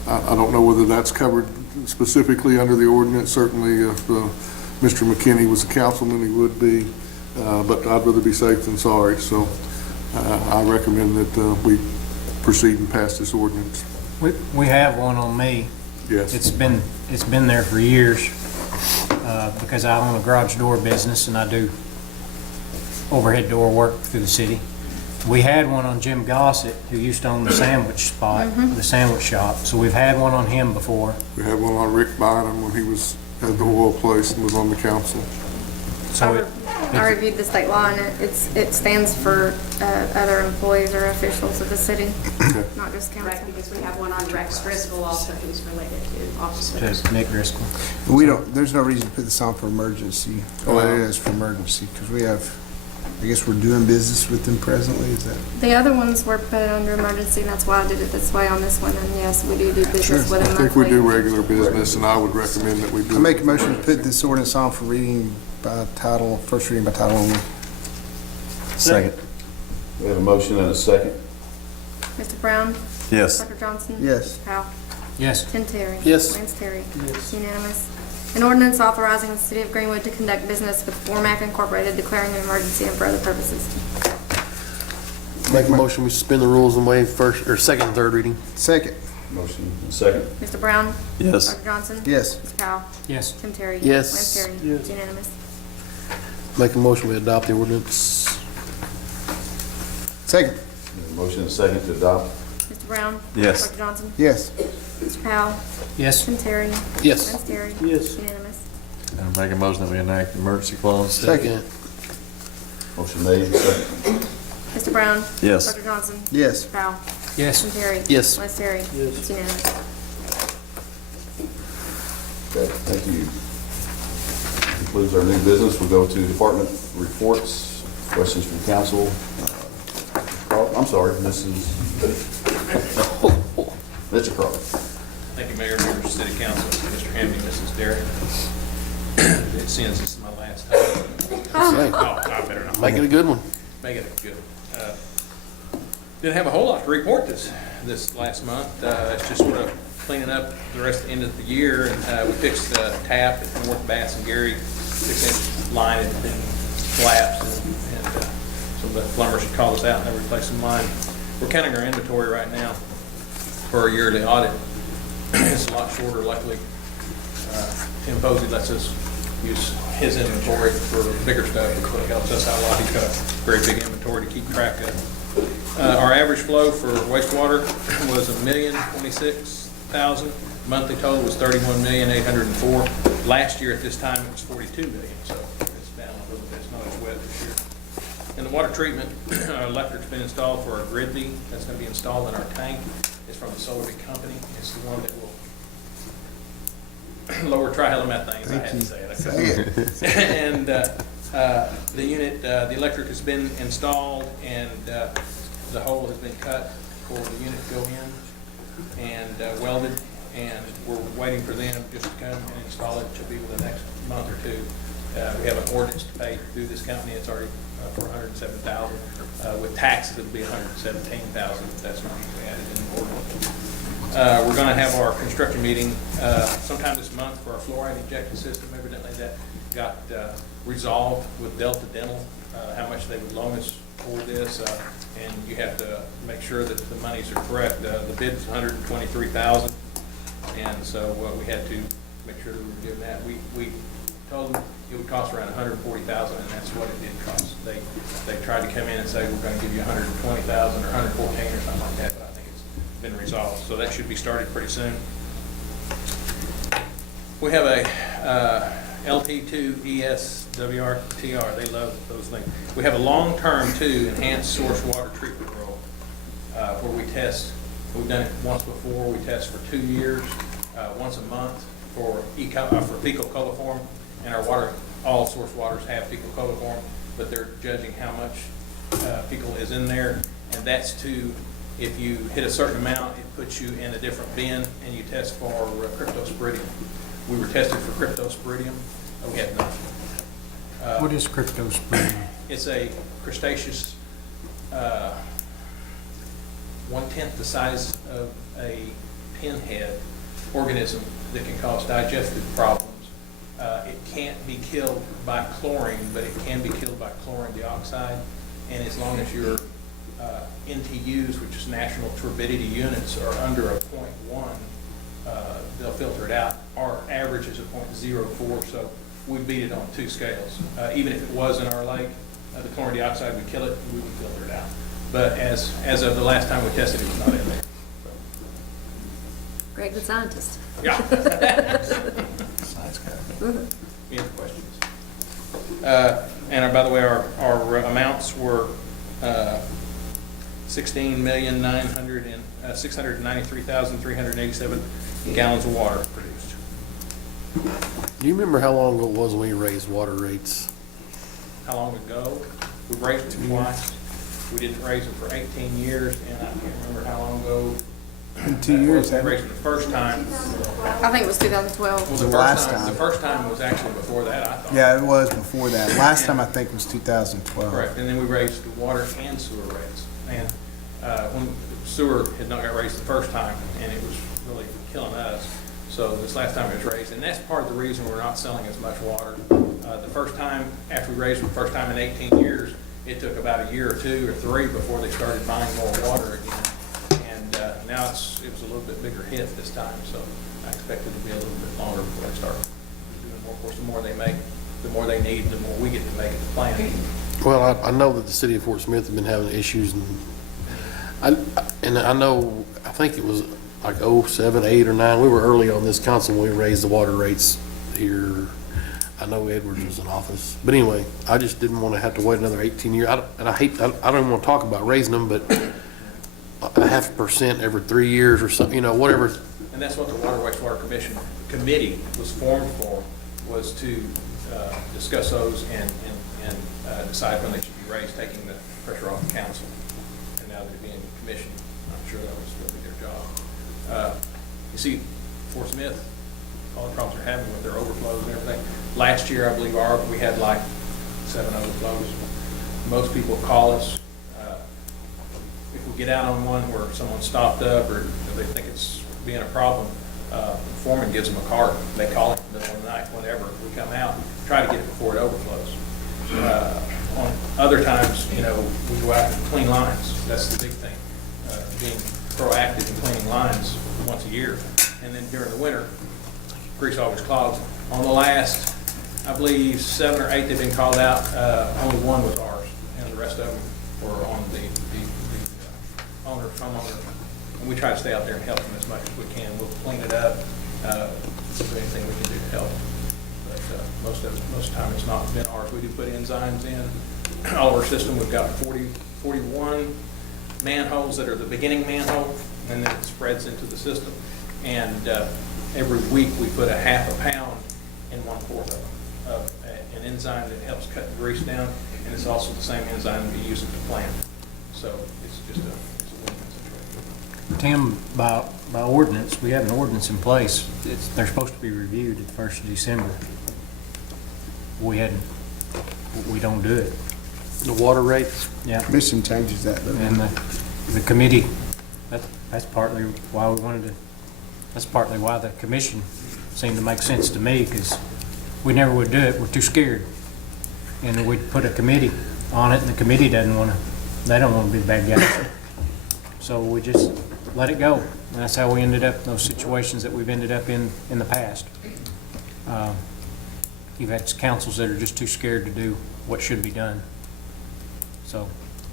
I don't know whether that's covered specifically under the ordinance. Certainly if Mr. McKinney was a councilman, he would be, but I'd rather be safe than sorry. So I recommend that we proceed and pass this ordinance. We have one on me. Yes. It's been there for years, because I own a garage door business and I do overhead door work through the city. We had one on Jim Gossett, who used to own the sandwich spot, the sandwich shop. So we've had one on him before. We had one on Rick Bynum when he had the oil place and was on the council. So I reviewed the state law, and it stands for other employees or officials of the city, not just Right, council. because we have one on Rex Driscoll also who's related to officers. to Nick Driscoll. There's no reason to put this on for emergency. Oh, it is for emergency, because we have, I guess we're doing business with them presently, is that? The other ones were put under emergency, and that's why I did it this way on this one, and yes, we do business Sure. with I them think we do monthly. regular business, and I would recommend that we do. I make a motion to put this ordinance on for reading by title, first reading by title only. Second. we have a motion and a second. Mr. Brown? Yes. Dr. Johnson? Yes. Mr. Powell? Yes. Tim Terry? Yes. Lance Terry? It's unanimous. An ordinance authorizing the city of Greenwood to conduct business with Formac Incorporated, declaring an emergency and for other purposes. Make a motion, we suspend the rules and waive second and third reading. Second. Motion and second. Mr. Brown? Yes. Dr. Johnson? Yes. Mr. Powell? Yes. Tim Terry? Yes. Lance Terry? It's unanimous. Make a motion, we adopt the ordinance. Second. We have a motion and a second to adopt. Mr. Brown? Yes. Dr. Johnson? Yes. Mr. Powell? Yes. Tim Terry? Yes. Lance Terry? It's unanimous. I'll make a motion that we enact the emergency clause. Second. Motion made and second. Mr. Brown? Yes. Dr. Johnson? Yes. Mr. Powell? Yes. Tim Terry? Yes. Lance Terry? It's unanimous. Okay, thank you. Concludes our new business. We'll go to department reports, questions from council. I'm sorry, Mr. Crawford. Thank you, Mayor, members of City Council, Mr. Hamby, Mrs. Derrick. It seems this is my last time. Oh, I better not. Make it a good one. Make it good. Didn't have a whole lot to report this last month. It's just sort of cleaning up the rest of the end of the year. And we fixed the tap at North Bass and Gary, 6-inch line had been collapsed, and so the plumbers had called us out and they replaced some line. We're counting our inventory right now for a yearly audit. It's a lot shorter, luckily. Tim Posey lets us use his inventory for bigger stuff, which really helps us out a lot. He's got a very big inventory to keep track of. Our average flow for wastewater was 1,026,000. Monthly total was 31,804,000. Last year at this time it was 42 million, so it's down a little bit. It's not as wet this year. And the water treatment, electric's been installed for our grid lead. That's going to be installed in our tank. It's from the Solar Company. It's the one that will lower trihalomethanes. I had to say it. And the unit, the electric has been installed, and the hole has been cut for the unit to go in and welded, and we're waiting for them just to come and install it. It should be within the next month or two. We have an ordinance to pay through this company. It's already for $107,000. With taxes, it'll be $117,000. That's not added in the ordinance. We're going to have our construction meeting sometime this month for our fluoride injection system. Evidently, that got resolved with Delta Dental, how much they would loan us for this, and you have to make sure that the monies are correct. The bid is $123,000, and so we had to make sure that we were given that. We told them it would cost around $140,000, and that's what it did cost. They tried to come in and say, we're going to give you $120,000 or $114 or something like that, but I think it's been resolved. So that should be started pretty soon. We have a LT2 ESWRTR. They love those things. We have a long-term enhanced source water treatment roll where we test. We've done it once before. We test for 2 years, once a month for fecal coliform. And our water, all source waters have fecal coliform, but they're judging how much fecal is in there. And that's if you hit a certain amount, it puts you in a different bin, and you test for cryptosporidium. We were tested for cryptosporidium. We had nothing. What is cryptosporidium? It's a crustaceous, 1/10 the size of a pinhead organism that can cause digestive problems. It can't be killed by chlorine, but it can be killed by chlorine dioxide. And as long as your NTUs, which is national turbidity units, are under a 0.1, they'll filter it out. Our average is a 0.04, so we beat it on 2 scales. Even if it was in our lake, the chlorine dioxide would kill it, we would filter it out. But as of the last time we tested, it was not in there. So. Greg the scientist. Yeah. Any other questions? And by the way, our amounts were 693,387 gallons of water produced. Do you remember how long ago it was when we raised water rates? How long ago? We raised them twice. We didn't raise them for 18 years, and I can't remember how long ago. In 2 years, We raised them the first time. I think it was 2012. Well, last time. The first time was actually before that, I thought. Yeah, it was before that. Last time I think was 2012. Correct, and then we raised the water and sewer rates. And when sewer had not got raised the first time, and it was really killing us, so this last time it was raised. And that's part of the reason we're not selling as much water. The first time, after we raised it the first time in 18 years, it took about a year or 2 or 3 before they started buying more water again. And now it was a little bit bigger hit this time, so I expect it to be a little bit longer before they start doing more. Of course, the more they make, the more they need, the more we get to make at the plant. Well, I know that the city of Fort Smith has been having issues, and I know, I think it was like 07, 8, or 9. We were early on this council when we raised the water rates here. I know Edwards was in office, but anyway, I just didn't want to have to wait another 18 years. I don't even want to talk about raising them, but 0.5% every 3 years or something, whatever. And that's what the Water Wastewater Committee was formed for, was to discuss those and decide when they should be raised, taking the pressure off the council. And now that they're being commissioned, I'm sure that was going to be their job. You see, Fort Smith, all the problems they're having with their overflows and everything. Last year, I believe we had like 7 overflows. Most people call us. If we get out on one where someone stopped up or they think it's being a problem, the foreman gives them a cart. They call it in the middle of the night, whenever. We come out, try to get it before it overflows. On other times, we go out and clean lines. That's the big thing, being proactive in cleaning lines once a year. And then during the winter, grease always clogs. On the last, I believe, 7 or 8 that have been called out, only 1 was ours, and the rest of them were on the homeowner. And we try to stay out there and help them as much as we can. We'll clean it up, do anything we can do to help. But most of the time it's not been ours. We do put enzymes in all of our system. We've got 41 manholes that are the beginning manhole, and then it spreads into the system. And every week we put a half a pound in 1/4 of an enzyme that helps cut the grease down, and it's also the same enzyme we use at the plant. So it's just it's a win-win situation. Tim, by ordinance, we have an ordinance in place. They're supposed to be reviewed at the 1st of December. We don't do it. The water rates? Yeah. Commission changes that, though. And the committee, that's partly why that's partly why the commission seemed to make sense to me, because we never would do it. We're too scared. And we'd put a committee on it, and the committee they don't want to be the bad guys. So we just let it go. And that's how we ended up in those situations that we've ended up in the past. You've had councils that are just too scared to do what should be done. So.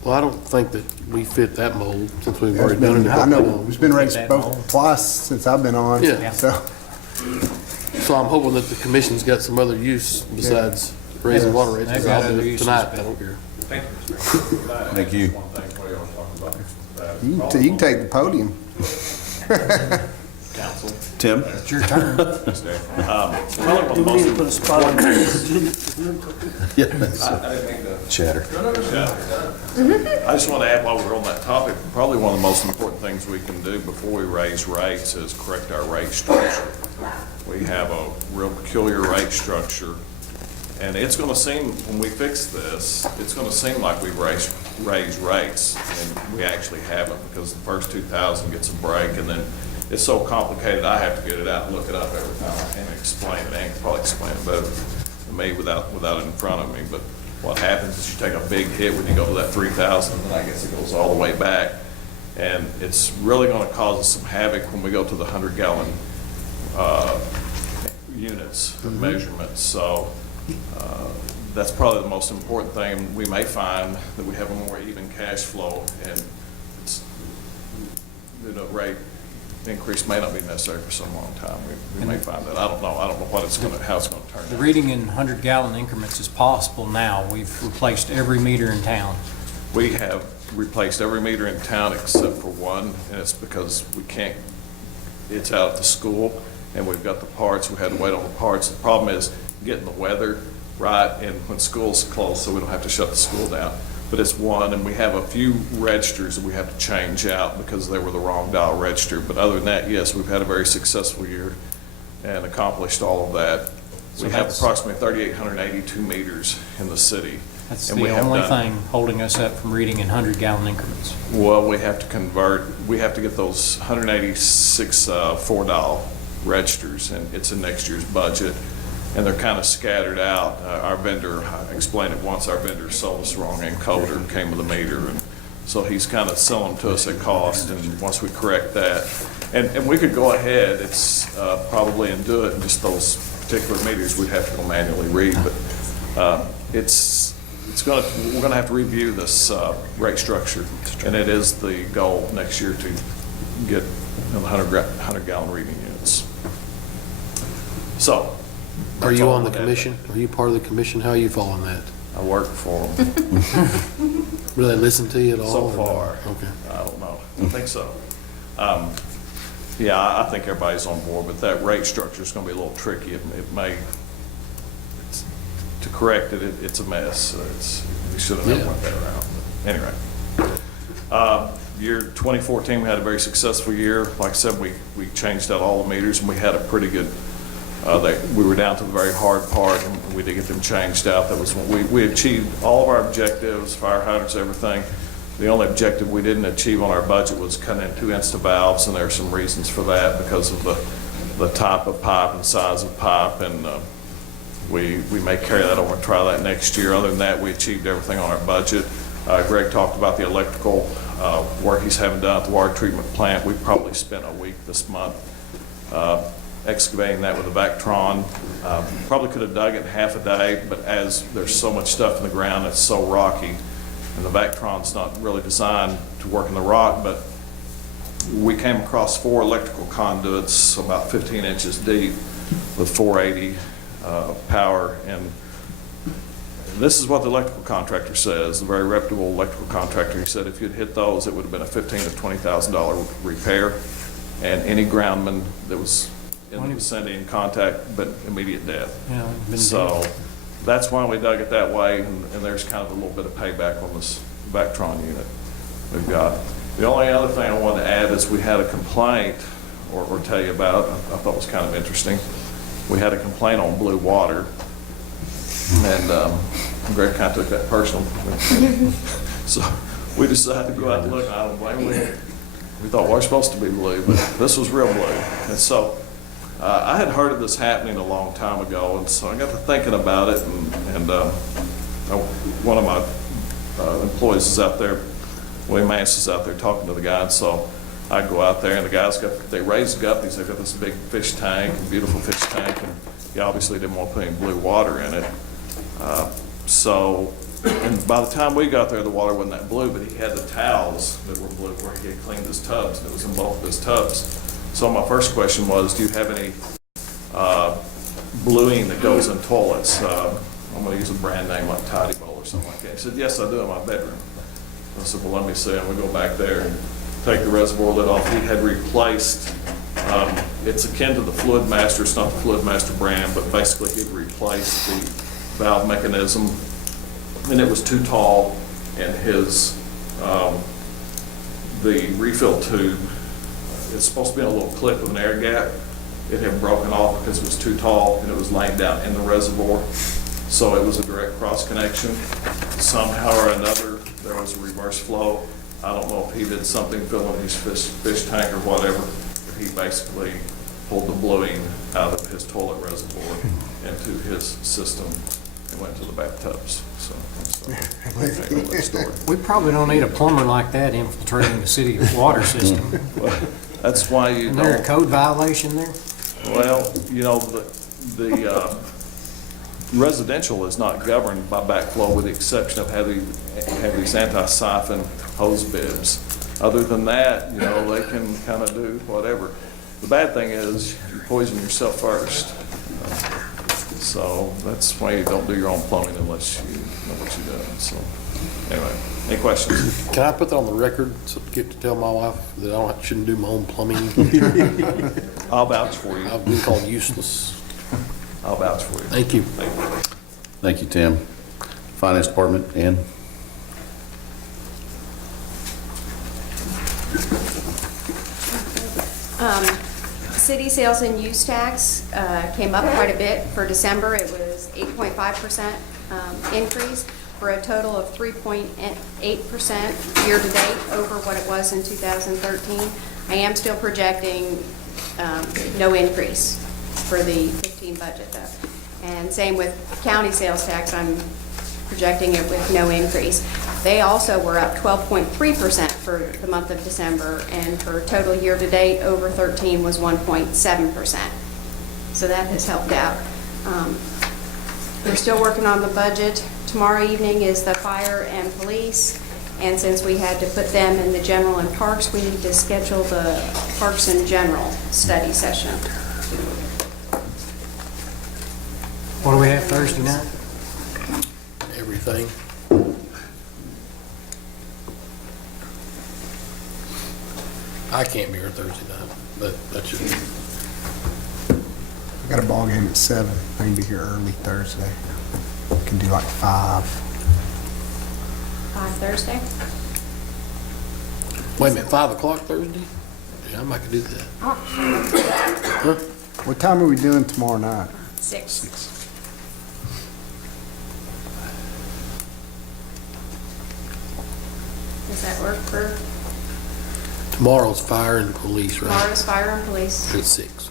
Well, I don't think that we fit that mold since we've already done it. I know, it's been raised That both mold. twice since I've been on. Yeah. So, So I'm hoping that the commission's got some other use besides raising water rates. They've 'Cause got I'll do other it uses, tonight, but- I don't care. Thank you, Mr. Mayor. Thank you. One thing while y'all talking about that. you can take the podium. Council. Tim? It's your turn. Probably one of the most important Yeah. I didn't mean to. Chatter. I just want to add while we're on that topic, probably one of the most important things we can do before we raise rates is correct our rate structure. We have a real peculiar rate structure, and it's going to seem, when we fix this, it's going to seem like we've raised rates, and we actually haven't, because the first 2,000 gets a break, and then it's so complicated, I have to get it out and look it up every time. I can't explain it. Ann can probably explain it better than me without it in front of me. But what happens is you take a big hit when you go to that 3,000, and I guess it goes all the way back. And it's really going to cause us some havoc when we go to the 100-gallon units of measurement. So that's probably the most important thing. We may find that we have a more even cash flow, and the rate increase may not be necessary for some long time. We may find that. I don't know how it's going to turn The out. reading in 100-gallon increments is possible now. We've replaced every meter in town. We have replaced every meter in town except for one, and it's because it's out at the school, and we've got the parts. We had to wait on the parts. The problem is getting the weather right, and when school's closed, so we don't have to shut the school down. But it's one, and we have a few registers that we have to change out because they were the wrong dial register. But other than that, yes, we've had a very successful year and accomplished all of that. So We have that's- approximately 3,882 meters in the city. That's and we the have only done- thing holding us up from reading in 100-gallon increments. Well, we have to get those 186 4-dial registers, and it's in next year's budget. And they're kind of scattered out. Our vendor, I explained it once, our vendor sold us the wrong encoder and came with a meter. And so he's kind of selling them to us at cost, and once we correct that, and we could go ahead, it's probably and do it in just those particular meters, we'd have to go manually read, but we're gonna have to review this rate structure, and it is the goal next year to get the 100-gallon reading units. So. Are that's you all on the I had. commission? Are you part of the commission? How are you following that? I work for them Do they listen to you at all? so or no? far. Okay. I don't know. I think so. Yeah, I think everybody's on board, but that rate structure is going to be a little tricky. To correct it, it's a mess. We should have never went that route. But anyway. Year 2014, we had a very successful year. Like I said, we changed out all the meters, and we had a pretty good, we were down to the very hard part, and we did get them changed out. That was when we achieved all of our objectives, fire hydrants, everything. The only objective we didn't achieve on our budget was cutting in 2 Insta valves, and there are some reasons for that because of the type of pipe and size of pipe, and we may carry that over and try that next year. Other than that, we achieved everything on our budget. Greg talked about the electrical work he's having done at the water treatment plant. We probably spent a week this month excavating that with a Vactron. Probably could have dug it in half a day, but as there's so much stuff in the ground, it's so rocky, and the Vactron's not really designed to work in the rock, but we came across 4 electrical conduits about 15 inches deep with 480 power, and this is what the electrical contractor says, the very reputable electrical contractor. He said if you'd hit those, it would have been a $15,000 to $20,000 repair, and any groundman that was in the vicinity in contact, but immediate death. Yeah, been So that's why we dug it that way, and there's kind of a little bit of payback on this Vactron unit we've got. The only other thing I wanted to add is we had a complaint, or tell you about, I thought was kind of interesting. We had a complaint on blue water, and Greg kind of took that personal. So we decided to go out and look, and I don't blame we. We thought we're supposed to be blue, but this was real blue. And so I had heard of this happening a long time ago, and so I got to thinking about it, and one of my employees is out there, William Mance is out there talking to the guy, and so I go out there, and the guys they raised guppies. They've got this big fish tank, beautiful fish tank, and he obviously didn't want to put any blue water in it. And by the time we got there, the water wasn't that blue, but he had the towels that were blue where he had cleaned his tubs, and it was in both of his tubs. So my first question was, do you have any bluing that goes in toilets? I'm going to use a brand name like Tidy Bowl or something like that. He said, yes, I do in my bedroom. I said, well, let me see. And we go back there and take the reservoir lid off. He had replaced, it's akin to the Fluid Master. It's not the Fluid Master brand, but basically he'd replaced the valve mechanism, and it was too tall, and his, the refill tube, it's supposed to be in a little clip with an air gap. It had broken off because it was too tall, and it was laying down in the reservoir. So it was a direct cross connection. Somehow or another, there was a reverse flow. I don't know if he did something filling his fish tank or whatever, but he basically pulled the bluing out of his toilet reservoir into his system and went to the bathtubs. So that story. We probably don't need a plumber like that infiltrating the city water system. Well, that's why you Isn't don't. there a code violation there? Well, you know, the residential is not governed by backflow with the exception of having these anti-siphon hose bibs. Other than that, you know, they can kind of do whatever. The bad thing is you poison yourself first. So that's why you don't do your own plumbing unless you know what you're doing. So anyway, any questions? Can I put that on the record so I get to tell my wife that shouldn't do my own plumbing? I'll vouch for you. I've been called useless. I'll vouch for you. Thank you. Thank you, Tim. Finance Department, Ann? City sales and use tax came up quite a bit. For December, it was 8.5% increase for a total of 3.8% year-to-date over what it was in 2013. I am still projecting no increase for the 15 budget, though. And same with county sales tax, I'm projecting it with no increase. They also were up 12.3% for the month of December, and for total year-to-date over 13 was 1.7%. So that has helped out. We're still working on the budget. Tomorrow evening is the fire and police, and since we had to put them in the general and parks, we need to schedule the parks and general study session. What do we have Thursday night? Everything. I can't be here Thursday night, but that should be. I got a ball game at 7. I can be here early Thursday. Can do like 5. 5 Thursday? Wait a minute, 5 o'clock Thursday? Yeah, I might could do that. Oh. Huh? What time are we doing tomorrow night? 6. Does that work for Tomorrow's fire and police, right? tomorrow's fire and police? At 6.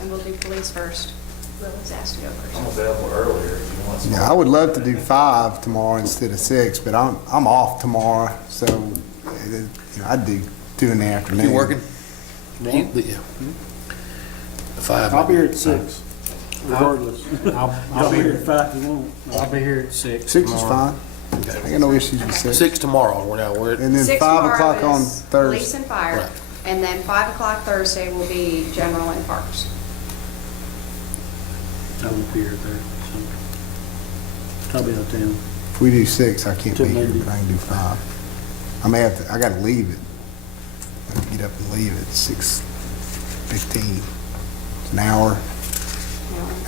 And we'll do police first. Will is asked to go first. I'm available earlier if you want some. Yeah, I would love to do 5 tomorrow instead of 6, but I'm off tomorrow, so I'd do 2 in the afternoon. You working? Yeah. 5. I'll be here at 6, regardless. I'll be here at 5 if you want. I'll be here at 6. 6 is tomorrow. fine. I got no issues with 6. 6 tomorrow. We're And then 6 5 tomorrow o'clock on is Thursday. Police and fire, Right. and then 5 o'clock Thursday will be general and parks. I won't be here Thursday, so I'll be out of town. If we do 6, I can't be here, Monday. but I can do 5. I may have to, I gotta leave it. I have to get up and leave at 6:15. It's an hour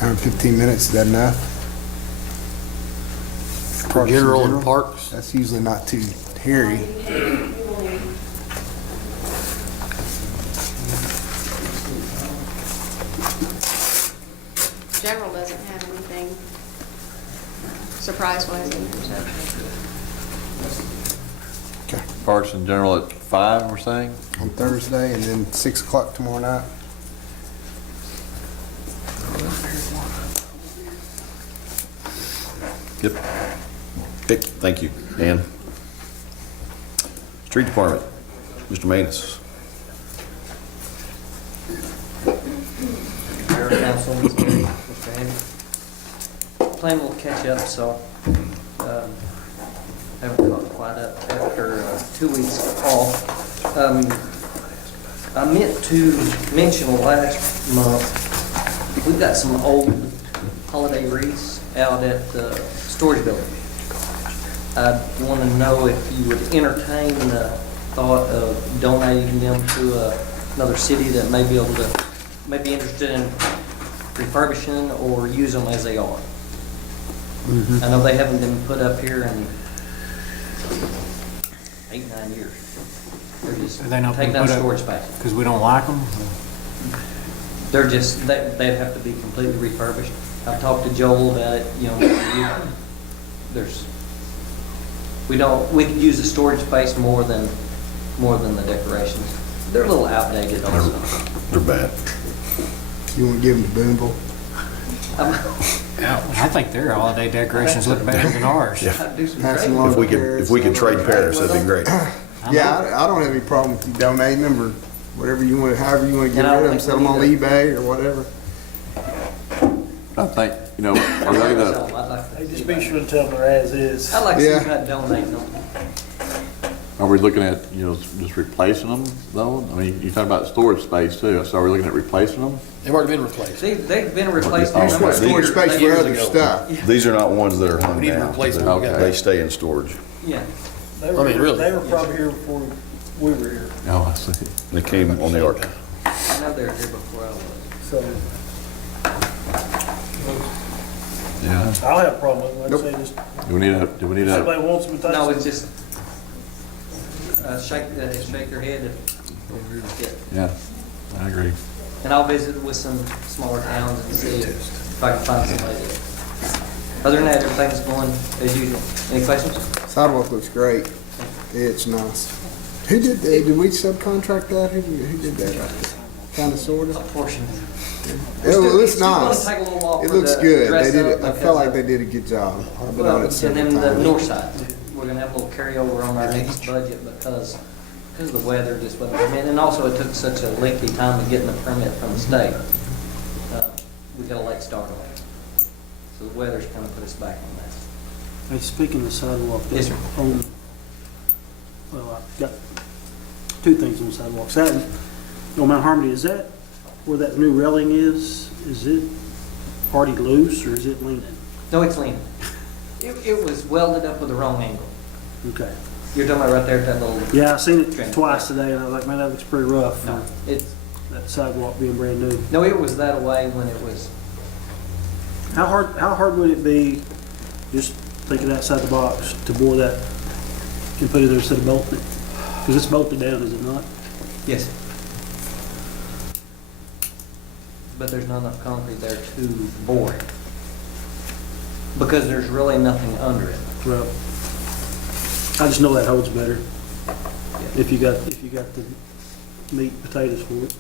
and 15 minutes, is that enough? For general and parks? That's usually not too hairy. You will need General doesn't have anything surprise-wise in there, so. Parks in General at 5, we're saying? On Thursday, and then 6 o'clock tomorrow night. Yep. Okay, thank you. Ann? Street Department, Mr. Manus. Mayor, Council, Mr. Handy. Plan will catch up, so haven't caught quite up after 2 weeks off. I meant to mention last month, we've got some old holiday wreaths out at the storage building. I want to know if you would entertain the thought of donating them to another city that may be able to, may be interested in refurbishing or use them as they are. I know they haven't been put up here in 8-9 years. They're just Are they not taking gonna up put up- storage space. Because we don't like them? They're just, they'd have to be completely refurbished. I've talked to Joel about it, you know, there's, we could use the storage space more than the decorations. They're a little outdated also. They're bad. You want to give them to Boonville? I think their holiday decorations look better than ours. I'd do some Pass trading. along If we could trade pairs, that'd be great. Yeah, I don't have any problem with you donating them or whatever you want, however you want to get And I rid of don't them, sell them think on we need eBay or whatever. I think, you know, are they the, I'd like to see Just be about- sure to tell them they're as is. I'd like to see Yeah. about donating them. are we looking at, you know, just replacing them though? I mean, you talk about storage space too, so are we looking at replacing them? They've already been replaced. They've been replaced. Oh, You just want storage space for Years other ago. stuff. These are not ones that are hung We need to down. replace them. Okay. They stay in storage. Yeah. They I mean, really. They were probably here before we were here, Oh, I see. They came on the ark. I know they were here before I was. so Yeah. I don't have a problem with it. I'd say just, Do we need if a, somebody wants them, No, take it's them. just, shake their head if, yeah, I agree. and I'll visit with some smaller towns and see if I can find somebody that. Other than that, everything's going as usual. Any questions? Sidewalk looks great. It's nice. Who did that? Did we subcontract that? Who did that? Kind of, sort A of? portion. It looks still gonna nice. take a little while It for looks the good. dress They did up it, I because felt like of- they did a good job. I've been Well, on it and several then the times. north side, we're gonna have a little carryover on our next budget because of the weather just wasn't, I mean, and also it took such a lengthy time to get the permit from the state. We got a late start on it. So the weather's kind of put us back on that. Hey, speaking of sidewalk. Yes, sir. Well, I've got two things on sidewalks. That, on Mount Harmony, is that where that new railing is? Is it already loose or is it leaning? No, it's leaning. It was welded up with the wrong angle. Okay. You're talking about right there at that little. Yeah, I seen it Trend. twice today and I was like, man, that looks pretty rough. No, it's, That sidewalk being brand new. no, it was that away when it was, How hard would it be, just thinking outside the box, to bore that and put it there instead of bolting it? Because it's bolted down, is it not? yes. But there's not enough concrete there to bore it. Because there's really nothing under it. Well, I just know that holds better if you got the meat and potatoes for it.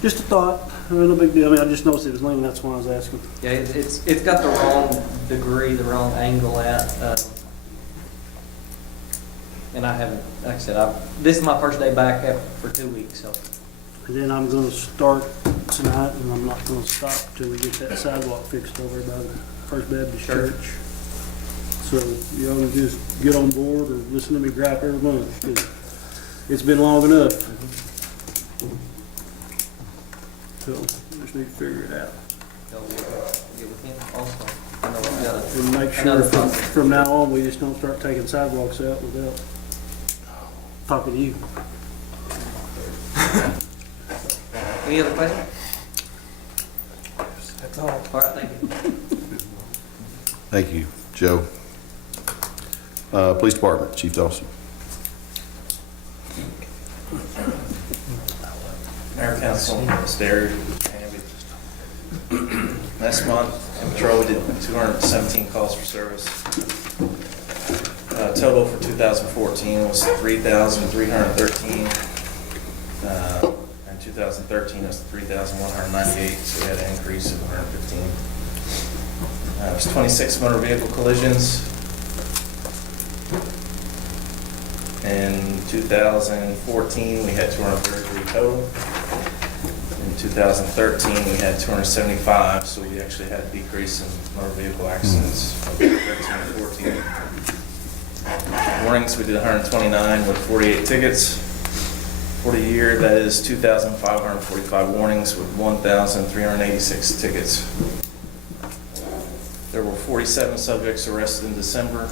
Just a thought, no big deal. I mean, I just noticed it was leaning, that's why I was asking. Yeah, it's got the wrong degree, the wrong angle at, and I haven't, like I said, this is my first day back for 2 weeks, so. And then I'm gonna start tonight, and I'm not gonna stop till we get that sidewalk fixed over by the First Baptist Sure. Church. So y'all can just get on board or listen to me gripe every month, 'cause it's been long enough. So, we just need to figure it out. They'll get with him also. I know I've got a- And make sure another from, project. from now on, we just don't start taking sidewalks out without talking to you. Any other questions? That's all. All right, thank you. Thank you, Joe. Police Department, Chief Dawson. Mayor, Council, Mr. Area, Last month, in patrol, we did 217 calls for service. Total for 2014 was 3,313. And 2013 was 3,198, so we had an increase of 115. There's 26 motor vehicle collisions. In 2014, we had 233 total. In 2013, we had 275, so we actually had a decrease in motor vehicle accidents from 13 to 14. Warnings, we did 129 with 48 tickets. For the year, that is 2,545 warnings with 1,386 tickets. There were 47 subjects arrested in December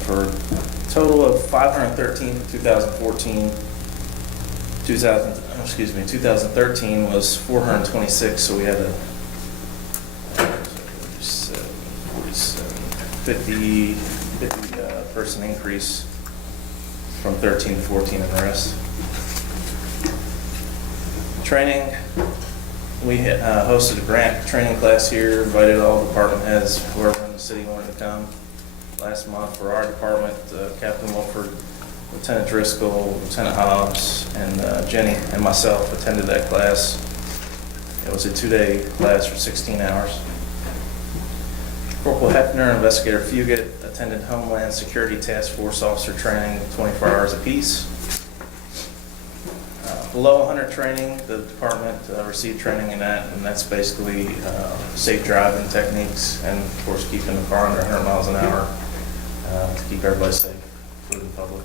for a total of 513 for 2014. 2013 was 426, so we had a 50 person increase from 13 to 14 in arrests. Training, we hosted a grant training class here, invited all department heads, whoever in the city wanted to come. Last month for our department, Captain Wilford, Lieutenant Driscoll, Lieutenant Hobbs, and Jenny and myself attended that class. It was a 2-day class for 16 hours. Corporal Hefner and Investigator Fugit attended Homeland Security Task Force officer training, 24 hours apiece. Below 100 training, the department received training in that, and that's basically safe driving techniques and, of course, keeping the car under 100 miles an hour to keep everybody safe, including the public.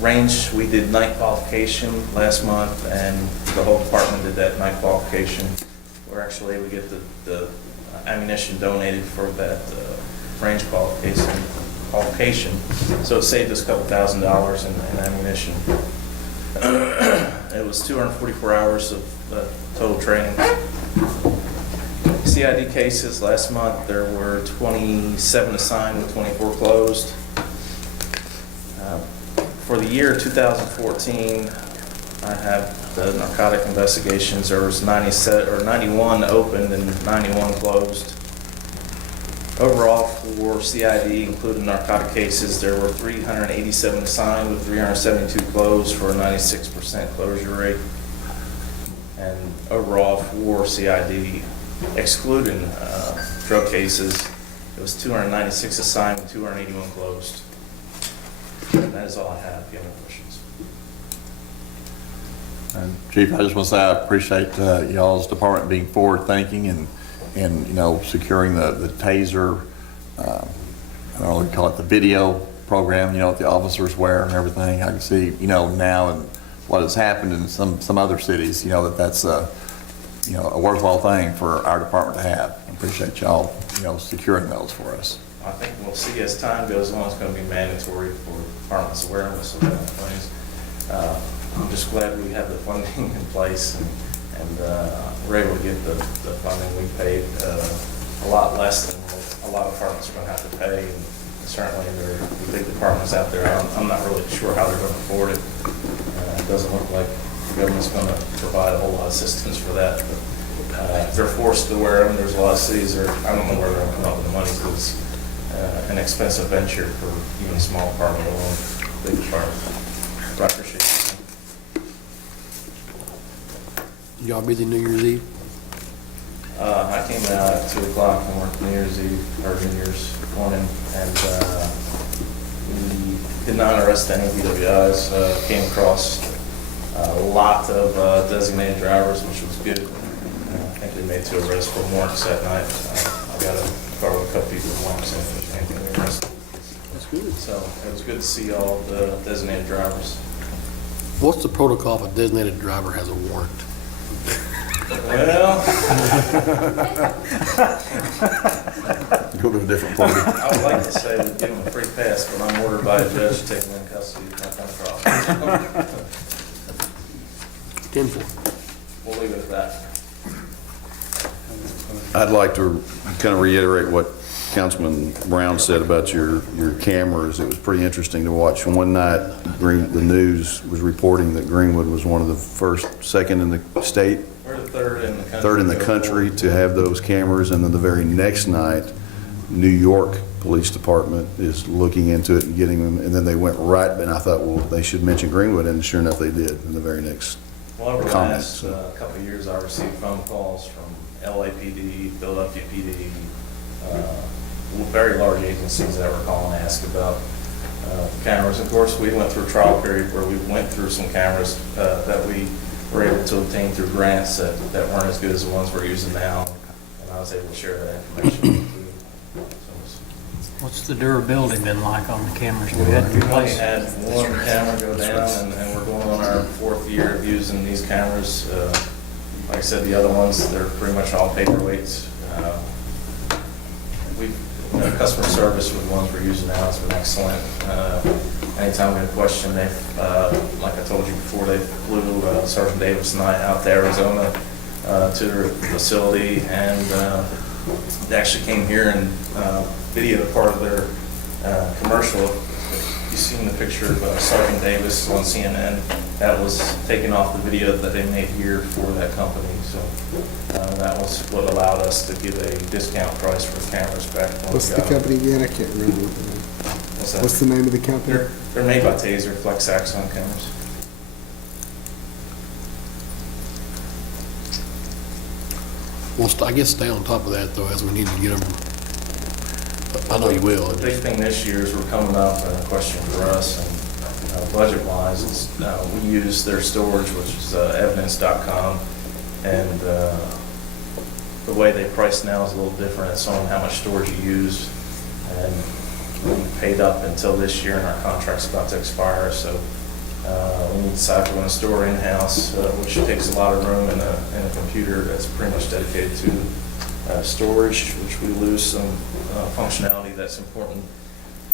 Range, we did night qualification last month, and the whole department did that night qualification. We're actually able to get the ammunition donated for that range qualification. So it saved us a couple $1,000s in ammunition. It was 244 hours of total training. CID cases last month, there were 27 assigned with 24 closed. For the year 2014, I have the narcotic investigations. There was 91 opened and 91 closed. Overall, for CID, including narcotic cases, there were 387 assigned with 372 closed for a 96% closure rate. And overall, for CID, excluding drug cases, it was 296 assigned with 281 closed. And that is all I have. If you have any questions. Chief, I just want to say I appreciate y'all's department being forward-thinking and securing the taser, I don't know what you call it, the video program, that the officers wear and everything. I can see, now and what has happened in some other cities, that's a worthwhile thing for our department to have. I appreciate y'all, securing those for us. I think we'll see as time goes on, it's going to be mandatory for departments awareness of that things. I'm just glad we have the funding in place and we're able to get the funding. We paid a lot less than a lot of departments are going to have to pay. And certainly there are big departments out there. I'm not really sure how they're going to afford it. It doesn't look like the government's going to provide a whole lot of assistance for that. But if they're forced to wear them, there's a lot of cities that I don't know where they're going to come up with the money because an expensive venture for even a small department alone, big department. So I appreciate it. Y'all busy New Year's Eve? I came out at 2 o'clock and worked New Year's Eve, or New Year's morning, and we did not arrest any DWIs. Came across a lot of designated drivers, which was good. I think we made 2 arrests for warrants that night. I got a car with a couple people with warrants and anything we arrested. That's good. So it was good to see all the designated drivers. What's the protocol if a designated driver has a warrant? Well, Go to a different party. I would like to say we give them a free pass, but I'm ordered by a judge to take them in custody if that comes across. 10-4. We'll leave it at that. I'd like to kind of reiterate what Councilman Brown said about your cameras, it was pretty interesting to watch. One night, the news was reporting that Greenwood was one of the second in the state, We're the third in the country. third in the country to have those cameras, and then the very next night, New York Police Department is looking into it and getting them, and then they went right, and I thought, well, they should mention Greenwood, and sure enough, they did in the very next Well, over the comment. last couple of years, I received phone calls from LAPD, Philadelphia PD, very large agencies that were calling to ask about cameras. Of course, we went through a trial period where we went through some cameras that we were able to obtain through grants that weren't as good as the ones we're using now, and I was able to share that information with you. What's the durability been like on the cameras? We We had to only replace. had one camera go down, and we're going on our 4th year of using these cameras. Like I said, the other ones, they're pretty much all paperweights. Customer service with the ones we're using now has been excellent. Anytime we had a question, like I told you before, they flew Sergeant Davis and I out to Arizona to their facility, and they actually came here and videoed part of their commercial. You've seen the picture of Sergeant Davis on CNN. That was taken off the video that they made here for that company. So that was what allowed us to give a discount price for the cameras back when What's we the got them. company again? I can't remember what the name. What's that? What's the name of the company? They're made by Taser, Flex Axon cameras. Well, I guess stay on top of that though, as we need to get them. I know you will. The big thing this year is we're coming up, and a question for us, and budget-wise, is we use their storage, which is evidence.com, and the way they price now is a little different. It's on how much storage you use, and we paid up until this year, and our contract's about to expire, so we decide if we're going to store in-house, which takes a lot of room in a computer that's pretty much dedicated to storage, which we lose some functionality that's important,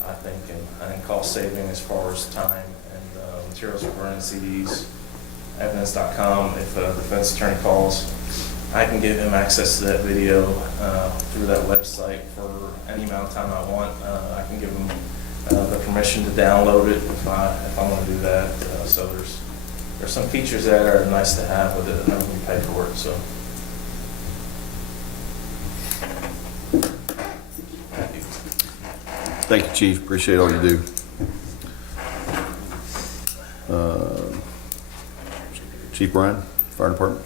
I think, and cost saving as far as time and materials for burning CDs. Evidence.com, if a defense attorney calls, I can give him access to that video through that website for any amount of time I want. I can give him the permission to download it if I want to do that. So there's some features there that are nice to have with it, and then we pay for it. So. Thank you, Chief. Appreciate all you do. Chief Bryan, Fire Department.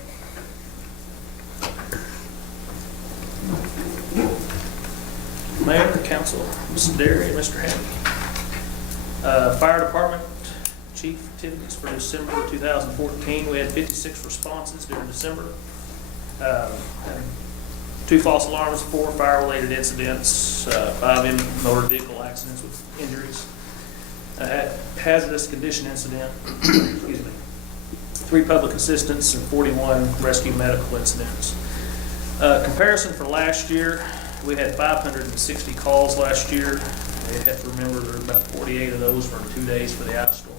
Mayor, Council, Mr. Derry, and Mr. Hammond. Fire Department Chief activities for December 2014. We had 56 responses during December. And 2 false alarms, 4 fire-related incidents, 5 motor vehicle accidents with injuries, a hazardous condition incident, excuse me, 3 public assistance, and 41 rescue medical incidents. Comparison for last year, we had 560 calls last year. You have to remember there were about 48 of those were in 2 days for the ice storm.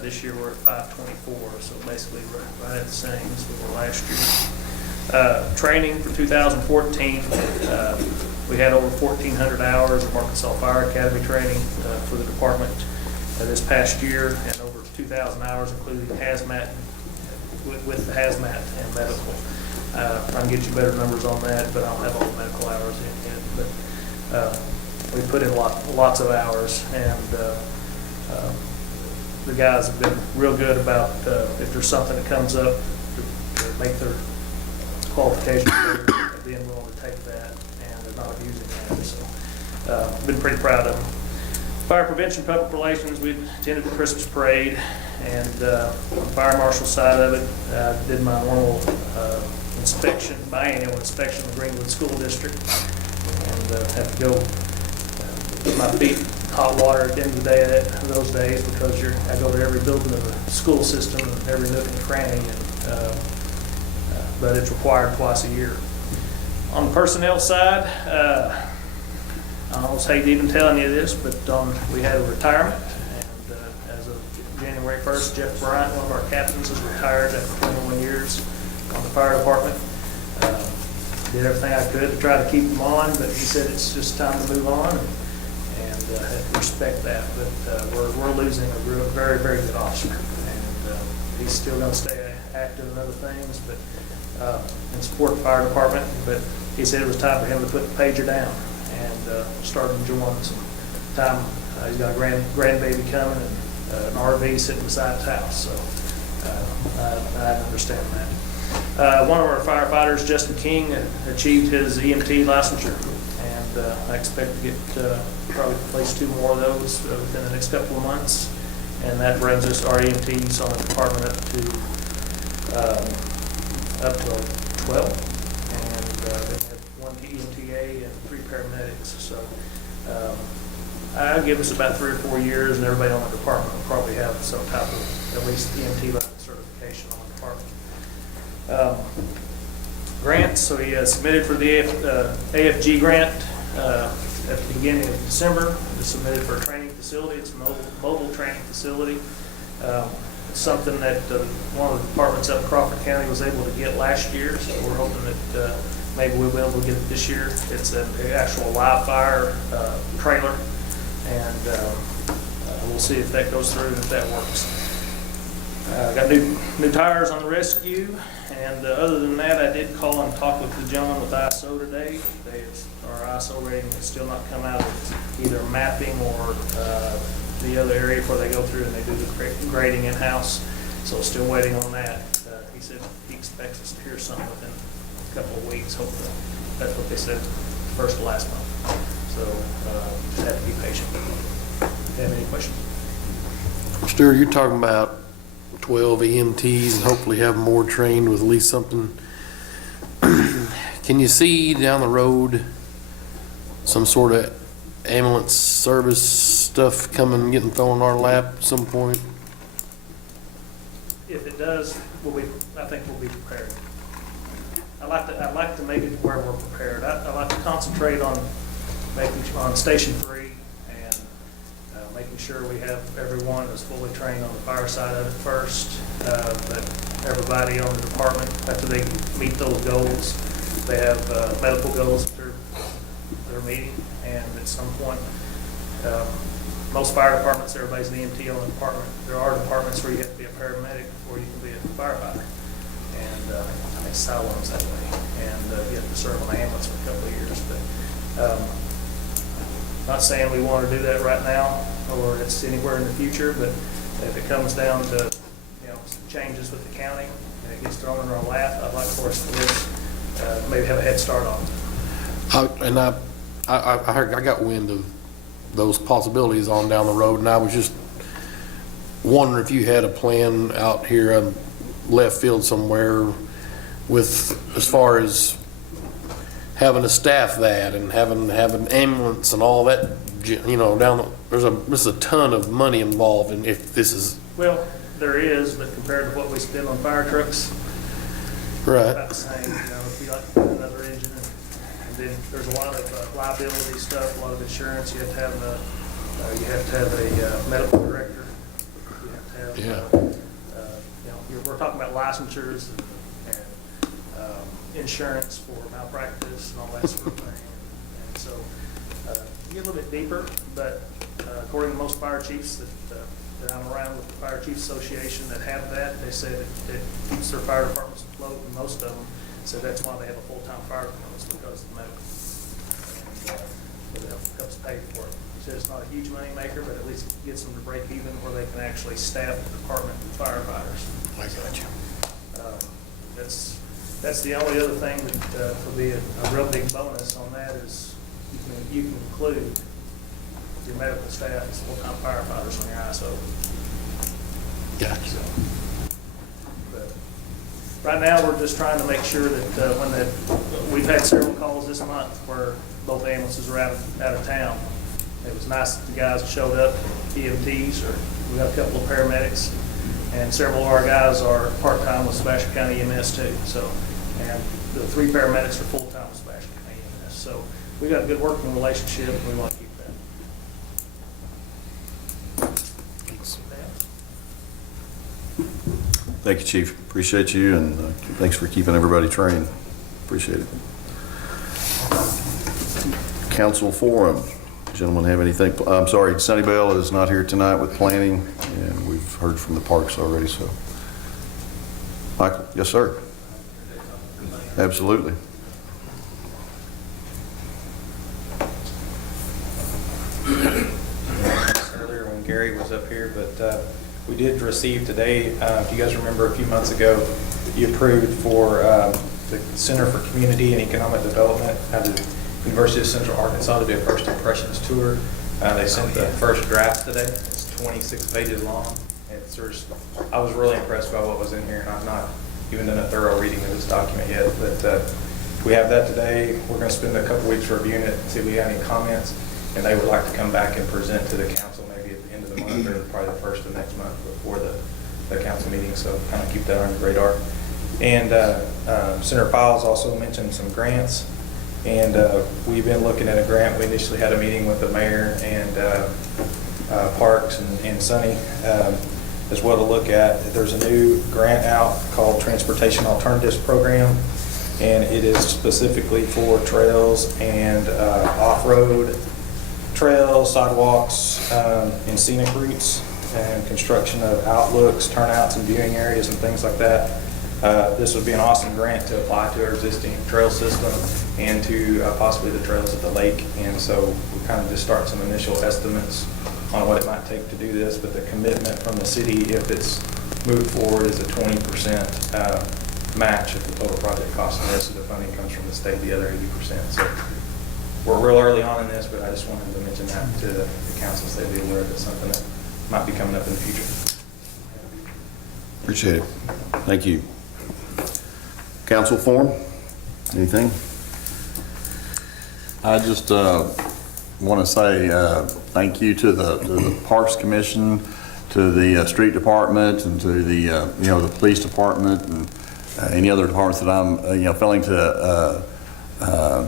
This year we're at 524, so basically right at the same as we were last year. Training for 2014, we had over 1,400 hours of Arkansas Fire Academy training for the department this past year, and over 2,000 hours including hazmat, with the hazmat and medical. I can get you better numbers on that, but I don't have all the medical hours in yet. But we put in lots of hours, and the guys have been real good about if there's something that comes up to make their qualifications better, being willing to take that, and they're not abusing that. So been pretty proud of them. Fire prevention, public relations, we attended the Christmas parade, and on the fire marshal side of it, did my normal inspection, biannual inspection of the Greenwood School District, and have to go get my feet in hot water at the end of the day those days, because I go to every building of the school system and every nook and cranny, and but it's required twice a year. On the personnel side, I almost hate even telling you this, but we had a retirement, and as of January 1st, Jeff Bryant, one of our captains, is retired after 21 years on the fire department. did everything I could to try to keep him on, but he said it's just time to move on, and had to respect that. But we're losing a very, very good officer, and he's still going to stay active in other things, but and support the fire department. But he said it was time for him to put the pager down and start enjoying some time. He's got a grandbaby coming and an RV sitting beside his house, so I understand that. One of our firefighters, Justin King, achieved his EMT licensure, and I expect to get probably at least 2 more of those within the next couple of months, and that brings us our EMTs on the department up to 12, and then we have 1 EMTA and 3 paramedics. So I give us about 3 or 4 years, and everybody on the department will probably have some type of at least EMT level certification on the department. Grants, so he submitted for the AFG grant at the beginning of December. He submitted for a training facility. It's a mobile training facility. It's something that one of the departments up in Crawford County was able to get last year, so we're hoping that maybe we'll be able to get it this year. It's an actual live fire trailer, and we'll see if that goes through and if that works. Got new tires on the rescue, and other than that, I did call and talk with the gentleman with ISO today. Our ISO rating has still not come out of either mapping or the other area where they go through and they do the grading in-house, so still waiting on that. He said he expects us to hear something within a couple of weeks, hopefully. That's what they said first of last month. So just have to be patient. Do you have any questions? Stuart, you're talking about 12 EMTs and hopefully have more trained with at least something. Can you see down the road some sort of ambulance service stuff coming, getting thrown in our lap at some point? If it does, I think we'll be prepared. I'd like to make it where we're prepared. I like to concentrate on Station 3 and making sure we have everyone that's fully trained on the fire side of it first. But everybody on the department, after they meet those goals, they have medical goals that they're meeting, and at some point, most fire departments, everybody's an EMT on the department. There are departments where you have to be a paramedic before you can be a firefighter, and it's silos that way, and you have to serve on the ambulance for a couple of years. But not saying we want to do that right now or it's anywhere in the future, but if it comes down to changes with the county and it gets thrown in our lap, I'd like for us to maybe have a head start on it. I heard, I got wind of those possibilities on down the road, and I was just wondering if you had a plan out here on left field somewhere with, as far as having to staff that and having an ambulance and all that, there's a ton of money involved in if this is. Well, there is, but compared to what we spend on fire trucks, right, about the same. If we like to put another engine, and then there's a lot of liability stuff, a lot of insurance. You have to have a medical director. You have to have we're talking about licensures and insurance for malpractice and all that sort of thing. And so you get a little bit deeper, but according to most fire chiefs that I'm around with the Fire Chiefs Association that have that, they say that it keeps their fire departments afloat, and most of them said that's why they have a full-time fire department, because of the medical. And it helps pay for it. So it's not a huge money maker, but at least it gets them to break even where they can actually staff the department with firefighters. I got you. That's the only other thing that will be a real big bonus on that is you can include your medical staff as full-time firefighters on your ISO. Gotcha. But right now, we're just trying to make sure that we've had several calls this month where both ambulances are out of town. It was nice that the guys showed up, EMTs, or we got a couple of paramedics, and several of our guys are part-time with Sebastian County EMS too. So, and the 3 paramedics are full-time with Sebastian County EMS. So we got a good working relationship, and we want to keep that. Thank you, Chief. Appreciate you, and thanks for keeping everybody trained. Appreciate it. council forum. Gentlemen have anything? I'm sorry, Sunny Bell is not here tonight with planning, and we've heard from the parks already, so. Michael? Yes, sir. Absolutely. Earlier when Gary was up here, but we did receive today, if you guys remember a few months ago, you approved for the Center for Community and Economic Development at the University of Central Arkansas to do a first impressions tour. They sent the first draft today. It's 26 pages long. I was really impressed by what was in here, and I've not even done a thorough reading of this document yet, but we have that today. We're going to spend a couple weeks reviewing it and see if we have any comments, and they would like to come back and present to the council maybe at the end of the month or probably the first of next month before the council meeting, so kind of keep that on your radar. And Senator Files also mentioned some grants, and we've been looking at a grant. We initially had a meeting with the mayor and Parks and Sunny as well to look at. There's a new grant out called Transportation Alternatives Program, and it is specifically for trails and off-road trails, sidewalks, and scenic routes, and construction of outlooks, turnouts, and viewing areas and things like that. This would be an awesome grant to apply to our existing trail system and to possibly the trails at the lake. And so we kind of just start some initial estimates on what it might take to do this, but the commitment from the city, if it's moved forward, is a 20% match of the total project cost, and the rest of the funding comes from the state, the other 80%. So we're real early on in this, but I just wanted to mention that to the council so they'd be aware of it, something that might be coming up in the future. Appreciate it. Thank you. Council forum, anything? I just want to say thank you to the Parks Commission, to the street department, and to the the police department, and any other departments that I'm failing to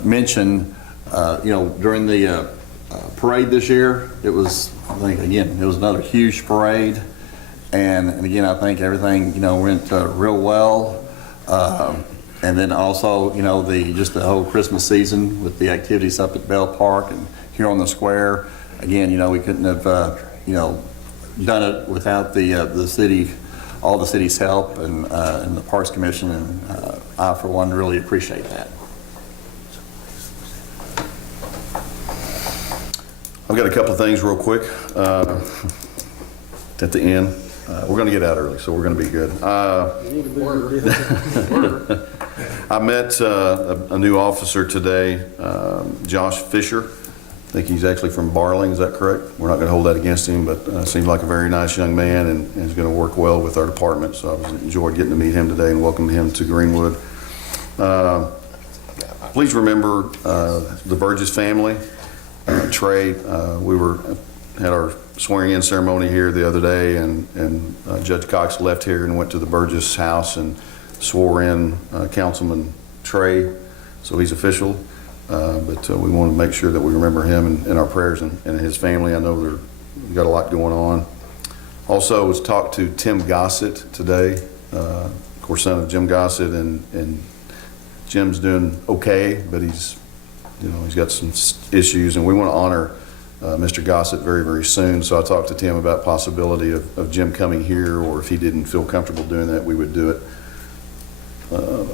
mention. During the parade this year, it was, I think, again, it was another huge parade, and again, I think everything went real well. And then also, just the whole Christmas season with the activities up at Bell Park and here on the square. Again, we couldn't have, done it without the city, all the city's help and the Parks Commission, and I, for one, really appreciate that. I've got a couple of things real quick at the end. We're going to get out early, so we're going to be good. I met a new officer today, Josh Fisher. I think he's actually from Barling, is that correct? We're not going to hold that against him, but seems like a very nice young man and is going to work well with our department. So I enjoyed getting to meet him today and welcome him to Greenwood. Please remember the Burgess family. Trey, we had our swearing-in ceremony here the other day, and Judge Cox left here and went to the Burgess house and swore in Councilman Trey, so he's official. But we want to make sure that we remember him in our prayers and his family. I know they've got a lot going on. Also, was talked to Tim Gossett today, of course, son of Jim Gossett, and Jim's doing okay, but he's got some issues, and we want to honor Mr. Gossett very, very soon. So I talked to Tim about possibility of Jim coming here, or if he didn't feel comfortable doing that, we would do it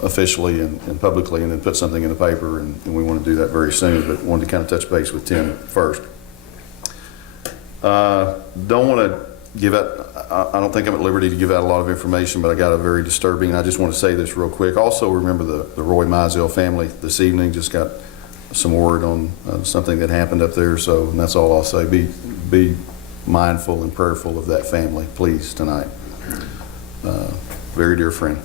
officially and publicly, and then put something in the paper, and we want to do that very soon, but wanted to kind of touch base with Tim first. Don't want to give out, I don't think I'm at liberty to give out a lot of information, but I got a very disturbing, I just want to say this real quick. Also, remember the Roy Mizell family this evening. Just got some word on something that happened up there, so and that's all I'll say. Be mindful and prayerful of that family, please, tonight. Very dear friend.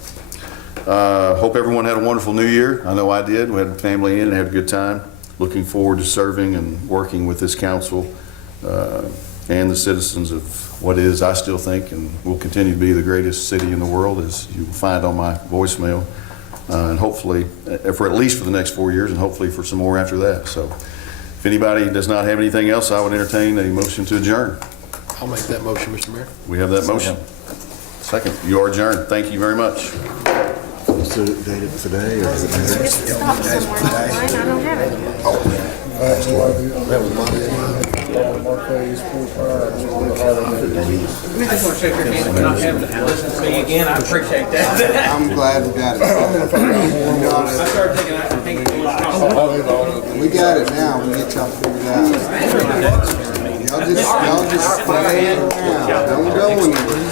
Hope everyone had a wonderful New Year. I know I did. We had the family in and had a good time. Looking forward to serving and working with this council and the citizens of what is, I still think, and will continue to be the greatest city in the world, as you will find on my voicemail. And hopefully, for at least for the next 4 years, and hopefully for some more after that. So if anybody does not have anything else, I would entertain a motion to adjourn. I'll make that motion, Mr. Mayor. We have that motion. Second. You are adjourned. Thank you very much. Is it dated today, or is it? Stop somewhere online. I don't have it. had no idea. That was my Marquez, full fire. We just want to shake your hand and not having to listen to me again. I appreciate that. I'm glad we got it. I started thinking, I think it was. We got it now, we get y'all figured out. Y'all just play around, don't go anywhere.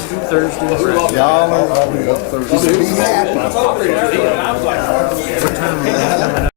Y'all are, just be happy.